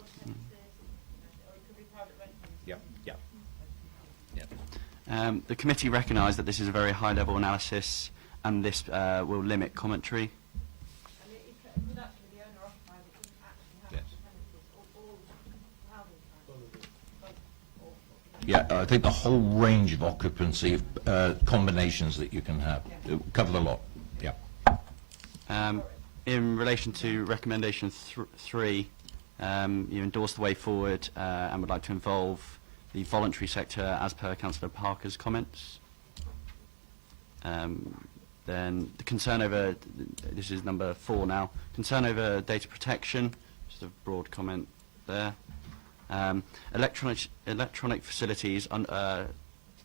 The committee recognised that this is a very high-level analysis, and this will limit commentary. Yeah, I think the whole range of occupancy combinations that you can have cover the lot. Yeah. In relation to recommendation 3, you endorse the way forward and would like to involve the voluntary sector as per Councillor Parker's comments. Then the concern over, this is number 4 now, concern over data protection, just a broad comment there. Electronic facilities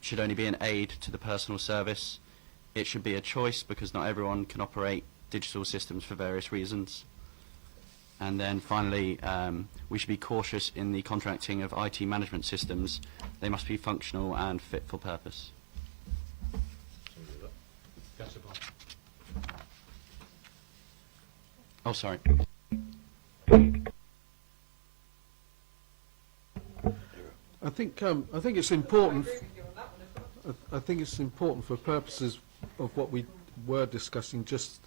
should only be an aid to the personal service. It should be a choice because not everyone can operate digital systems for various reasons. And then finally, we should be cautious in the contracting of IT management systems. They must be functional and fit for purpose. Oh, sorry. I think it's important. I think it's important for purposes of what we were discussing just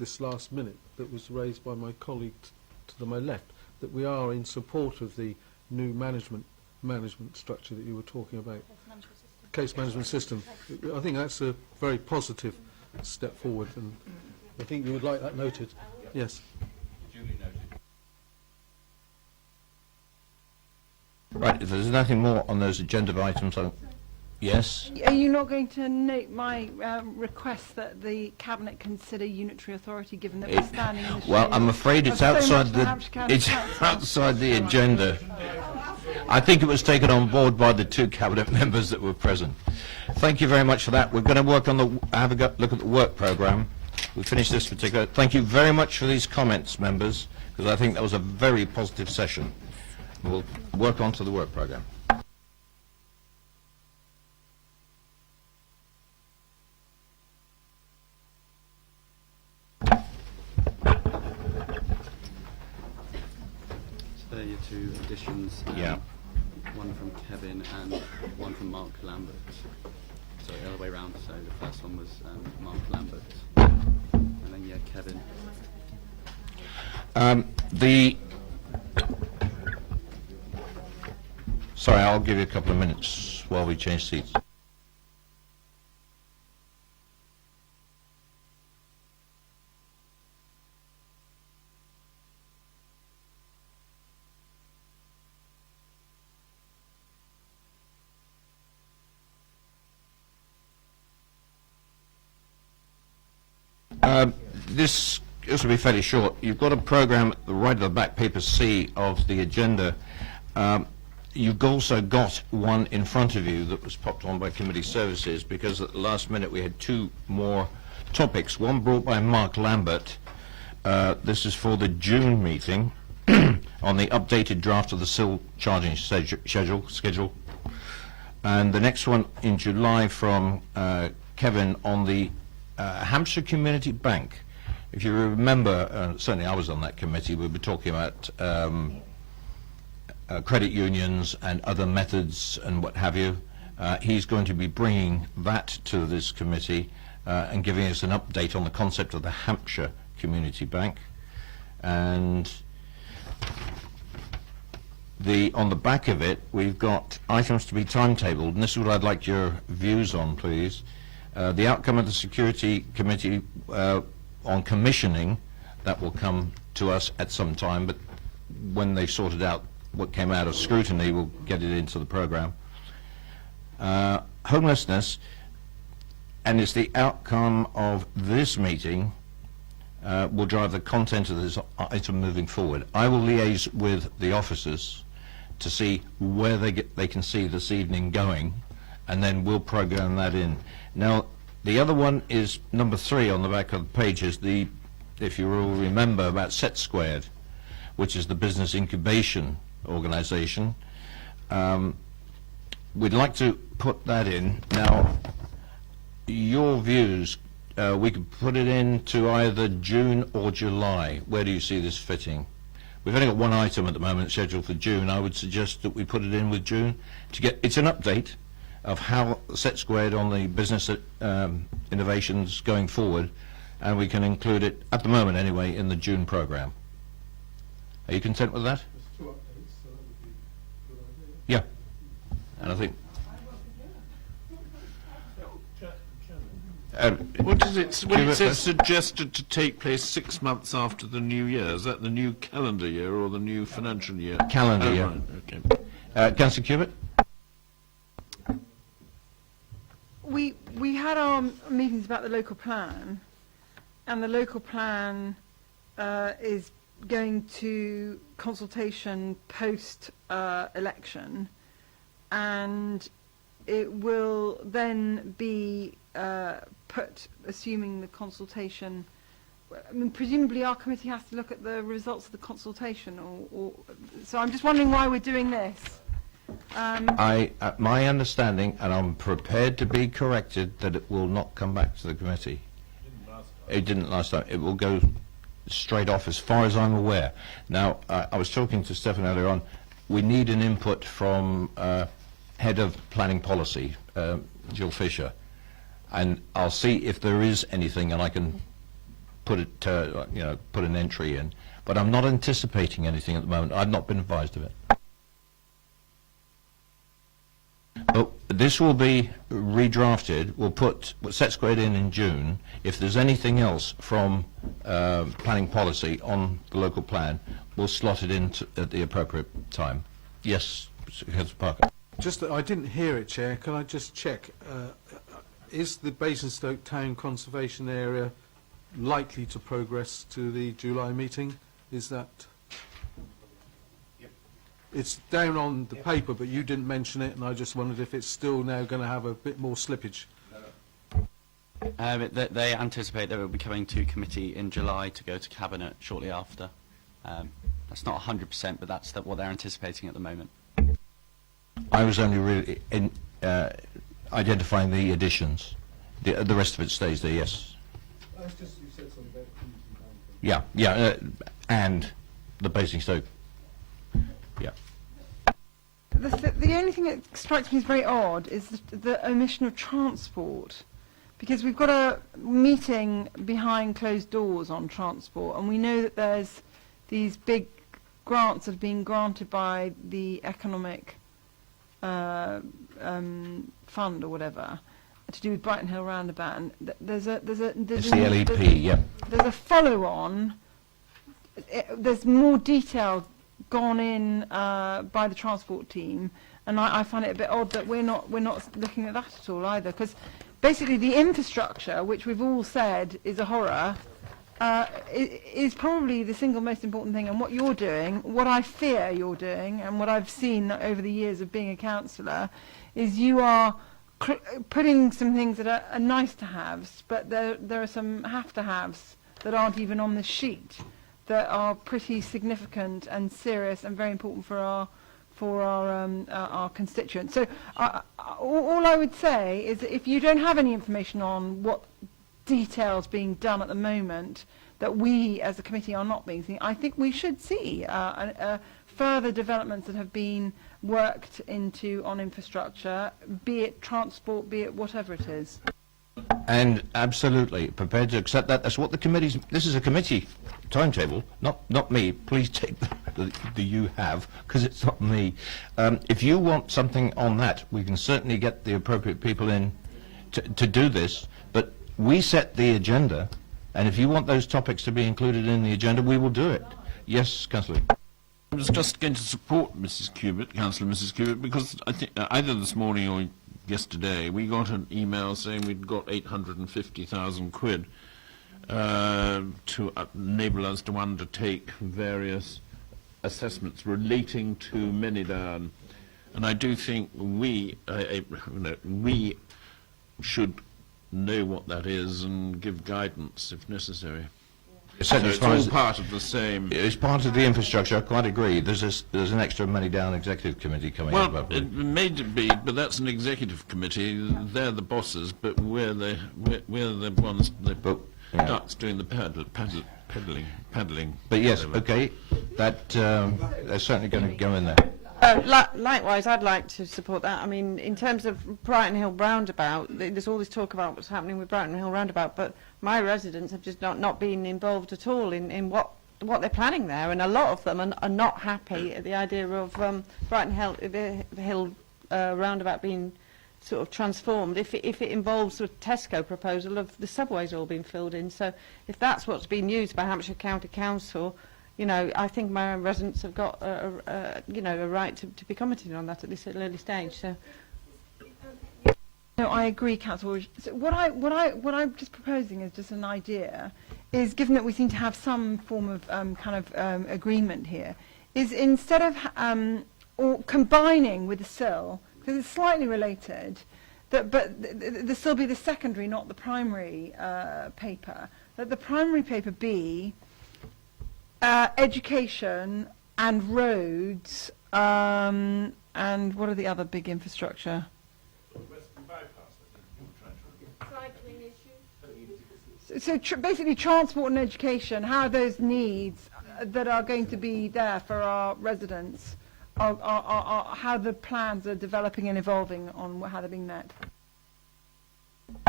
this last minute that was raised by my colleague to my left, that we are in support of the new management structure that you were talking about. Case management system. I think that's a very positive step forward, and I think you would like that noted. Yes. Right, if there's nothing more on those agenda items, yes? Are you not going to note my request that the Cabinet consider unitary authority, given that we're standing in the Well, shade I'm afraid it's of so outside much the Hampshire County it's Council? outside the agenda. I think it was taken on board by the two Cabinet members that were present. Thank you very much for that. We're going to work on have a look at the work programme. We finished this particular. Thank you very much for these comments, members, because I think that was a very positive session. We'll work on to the work programme. So there are your two additions. Yeah. One from Kevin and one from Mark Lambert. Sorry, the other way round. So the first one was Mark Lambert, and then yeah, Kevin. Sorry, I'll give you a couple of minutes while we change seats. This will be fairly short. You've got a programme right at the back, paper C of the agenda. You've also got one in front of you that was popped on by committee services, because at the last minute we had two more topics. One brought by Mark Lambert. This is for the June meeting on the updated draft of the SIL charging schedule. And the next one in July from Kevin on the Hampshire Community Bank. If you remember, certainly I was on that committee, we were talking about credit unions and other methods and what have you. He's going to be bringing that to this committee and giving us an update on the concept of the Hampshire Community Bank. And on the back of it, we've got items to be timetabled, and this is what I'd like your views on, please. The outcome of the Security Committee on commissioning, that will come to us at some time, but when they've sorted out what came out of scrutiny, we'll get it into the programme. Homelessness, and it's the outcome of this meeting will drive the content of this item moving forward. I will liaise with the officers to see where they can see this evening going, and then we'll programme that in. Now, the other one is number 3 on the back of the page, is the, if you all remember, about Set Squared, which is the business incubation organisation. We'd like to put that in. Now, your views, we could put it into either June or July. Where do you see this fitting? We've only got one item at the moment scheduled for June. I would suggest that we put it in with June to get, it's an update of how Set Squared on the business innovations going forward, and we can include it, at the moment anyway, in the June programme. Are you content with that? There's 2 updates, so that would be a good idea. Yeah. And I think... What is it? When it says suggested to take place 6 months after the new year, is that the new calendar year or the new financial year? Calendar year. Right, okay. Councillor Cubitt? We had our meetings about the local plan, and the local plan is going to consultation post election, and it will then be put, assuming the consultation. I mean, presumably our committee has to look at the results of the consultation, or so I'm just wondering why we're doing this. My understanding, and I'm prepared to be corrected, that it will not come back to the committee. It didn't last time. It will go straight off, as far as I'm aware. Now, I was talking to Stefan earlier on. We need an input from Head of Planning Policy, Jill Fisher, and I'll see if there is anything, and I can put it, put an entry in. But I'm not anticipating anything at the moment. I've not been advised of it. But this will be redrafted. We'll put set squared in June. If there's anything else from planning policy on the local plan, we'll slot it in at the appropriate time. Yes, Councillor Parker. Just that I didn't hear it, Chair. Can I just check? Is the Basingstoke Town Conservation Area likely to progress to the July meeting? Is that? It's down on the paper, but you didn't mention it, and I just wondered if it's still now going to have a bit more slippage. They anticipate that it will be coming to committee in July to go to Cabinet shortly after. That's not 100%, but that's what they're anticipating at the moment. I was only really identifying the additions. The rest of it stays there, yes. That's just you said something about Yeah, and the Basingstoke. Yeah. The only thing that strikes me as very odd is the omission of transport, because we've got a meeting behind closed doors on transport, and we know that there's these big grants that have been granted by the economic fund or whatever to do with Brighton Hill Roundabout. And there's It's the LEP, yeah. There's a follow-on. There's more detail gone in by the transport team, and I find it a bit odd that we're not looking at that at all either, because basically the infrastructure, which we've all said is a horror, is probably the single most important thing. And what you're doing, what I fear you're doing, and what I've seen over the years of being a councillor, is you are putting some things that are nice to haves, but there are some have to haves that aren't even on the sheet, that are pretty significant and serious and very important for our constituents. So all I would say is that if you don't have any information on what details being done at the moment that we as a committee are not being seen, I think we should see further developments that have been worked into on infrastructure, be it transport, be it whatever it is. And absolutely prepared to accept that. That's what the committee's. This is a committee timetable, not me. Please take the you have, because it's not me. If you want something on that, we can certainly get the appropriate people in to do this. But we set the agenda, and if you want those topics to be included in the agenda, we will do it. Yes, Councillor. I was just going to support Mrs. Cubitt, Councillor Mrs. Cubitt, because I think either this morning or yesterday we got an email saying we'd got 850,000 quid to enable us to undertake various assessments relating to Minidan, and I do think we should know what that is and give guidance if necessary. So it's all part of the same. It's part of the infrastructure. I quite agree. There's an extra money down executive committee coming up. Well, it may be, but that's an executive committee. They're the bosses, but we're the ones that ducks doing the paddling. But yes, okay, that they're certainly going to go in there. Likewise, I'd like to support that. I mean, in terms of Brighton Hill Roundabout, there's all this talk about what's happening with Brighton Hill Roundabout, but my residents have just not been involved at all in what they're planning there, and a lot of them are not happy at the idea of Brighton Hill Roundabout being sort of transformed if it involves a Tesco proposal of the subways all being filled in. So if that's what's being used by Hampshire County Council, you know, I think my residents have got a right to be commenting on that at this early stage. So. No, I agree, Councillor. So what I'm just proposing is just an idea. is, given that we seem to have some form of agreement here, is instead of or combining with the SIL, because it's slightly related, but the SIL be the secondary, not the primary paper, that the primary paper be education and roads, and what are the other big infrastructure? So basically transport and education, how those needs that are going to be there for our residents, are how the plans are developing and evolving on how they're being met.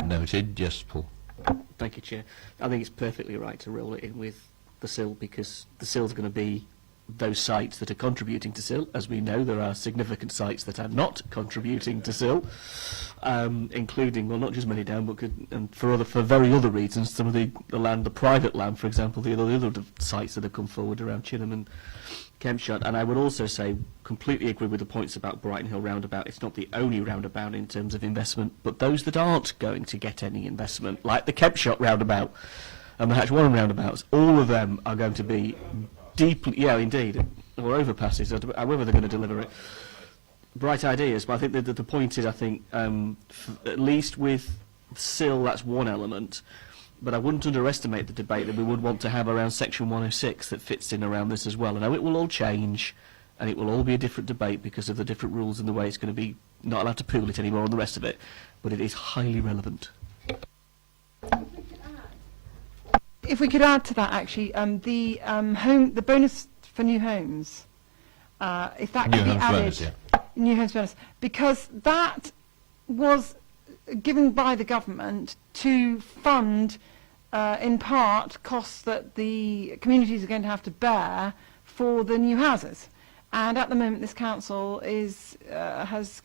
Noted. Yes, Paul. Thank you, Chair. I think it's perfectly right to roll it in with the SIL, because the SIL's going to be those sites that are contributing to SIL. As we know, there are significant sites that are not contributing to SIL, including, well, not just Moneydown, but and for very other reasons, some of the land, the private land, for example, the other sites that have come forward around Chinham and Kempshire. And I would also say, completely agree with the points about Brighton Hill roundabout. It's not the only roundabout in terms of investment, but those that aren't going to get any investment, like the Kempshire roundabout and the Hatch Warren roundabouts, all of them are going to be deeply, yeah, indeed, or overpasses, however they're going to deliver it. Bright ideas, but I think that the point is, I think, at least with SIL, that's one element, but I wouldn't underestimate the debate that we would want to have around Section 106 that fits in around this as well. I know it will all change, and it will all be a different debate because of the different rules and the way it's going to be not allowed to pool it anymore and the rest of it, but it is highly relevant. If we could add to that, actually, the bonus for new homes, if that could be added, new homes bonus, because that was given by the government to fund, in part, costs that the communities are going to have to bear for the new houses. And at the moment, this council has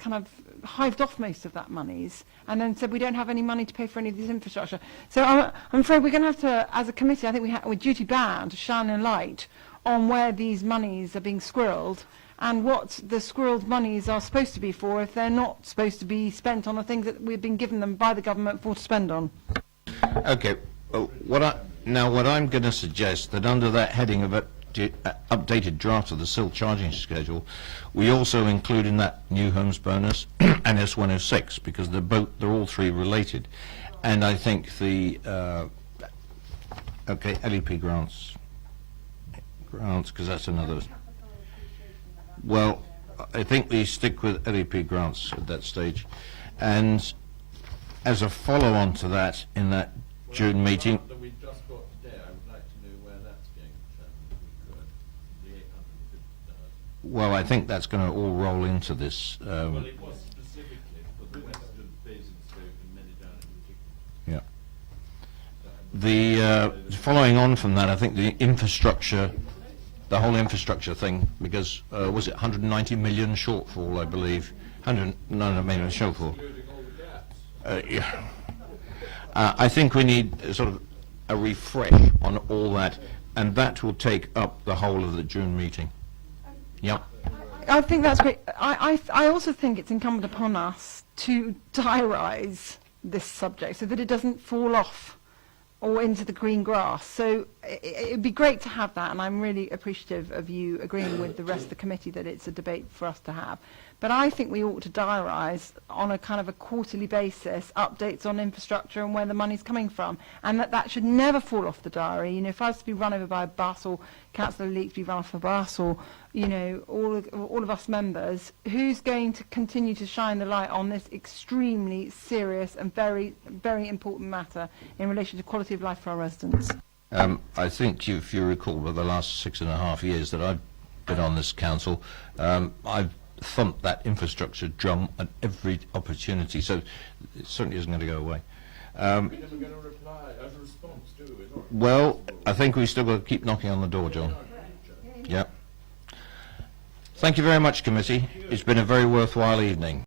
kind of hived off most of that monies and then said we don't have any money to pay for any of this infrastructure. So I'm afraid we're going to have to, as a committee, I think we're duty bound to shine a light on where these monies are being squirreled and what the squirreled monies are supposed to be for if they're not supposed to be spent on the things that we've been given them by the government for to spend on. Okay. Well, what I'm going to suggest that under that heading of updated draft of the SIL charging schedule, we also include in that new homes bonus and S106, because they're all three related. And I think the LEP grants, because that's another. Well, I think we stick with LEP grants at that stage, and as a follow-on to that, in that June meeting. Well, I think that's going to all roll into this. Well, it was specifically for the Western Basingstoke and Moneydown in particular. The following on from that, I think the infrastructure, the whole infrastructure thing, because was it 190 million shortfall, I believe? 190 million shortfall. Yeah. I think we need sort of a refresh on all that, and that will take up the whole of the June meeting. Yep. I think that's great. I also think it's incumbent upon us to diarise this subject so that it doesn't fall off or into the green grass. So it'd be great to have that, and I'm really appreciative of you agreeing with the rest of the committee that it's a debate for us to have. But I think we ought to diarise on a kind of a quarterly basis updates on infrastructure and where the money's coming from, and that should never fall off the diary. You know, if I was to be run over by a bus, or Councillor Leek to be run off a bus, or you know, all of us members, who's going to continue to shine the light on this extremely serious and very, very important matter in relation to quality of life for our residents? I think if you recall, for the last 6.5 years that I've been on this council, I've thumped that infrastructure drum at every opportunity, so it certainly isn't going to go away. We're never going to reply as a response, do we? Well, I think we've still got to keep knocking on the door, John. Yep. Thank you very much, committee. It's been a very worthwhile evening.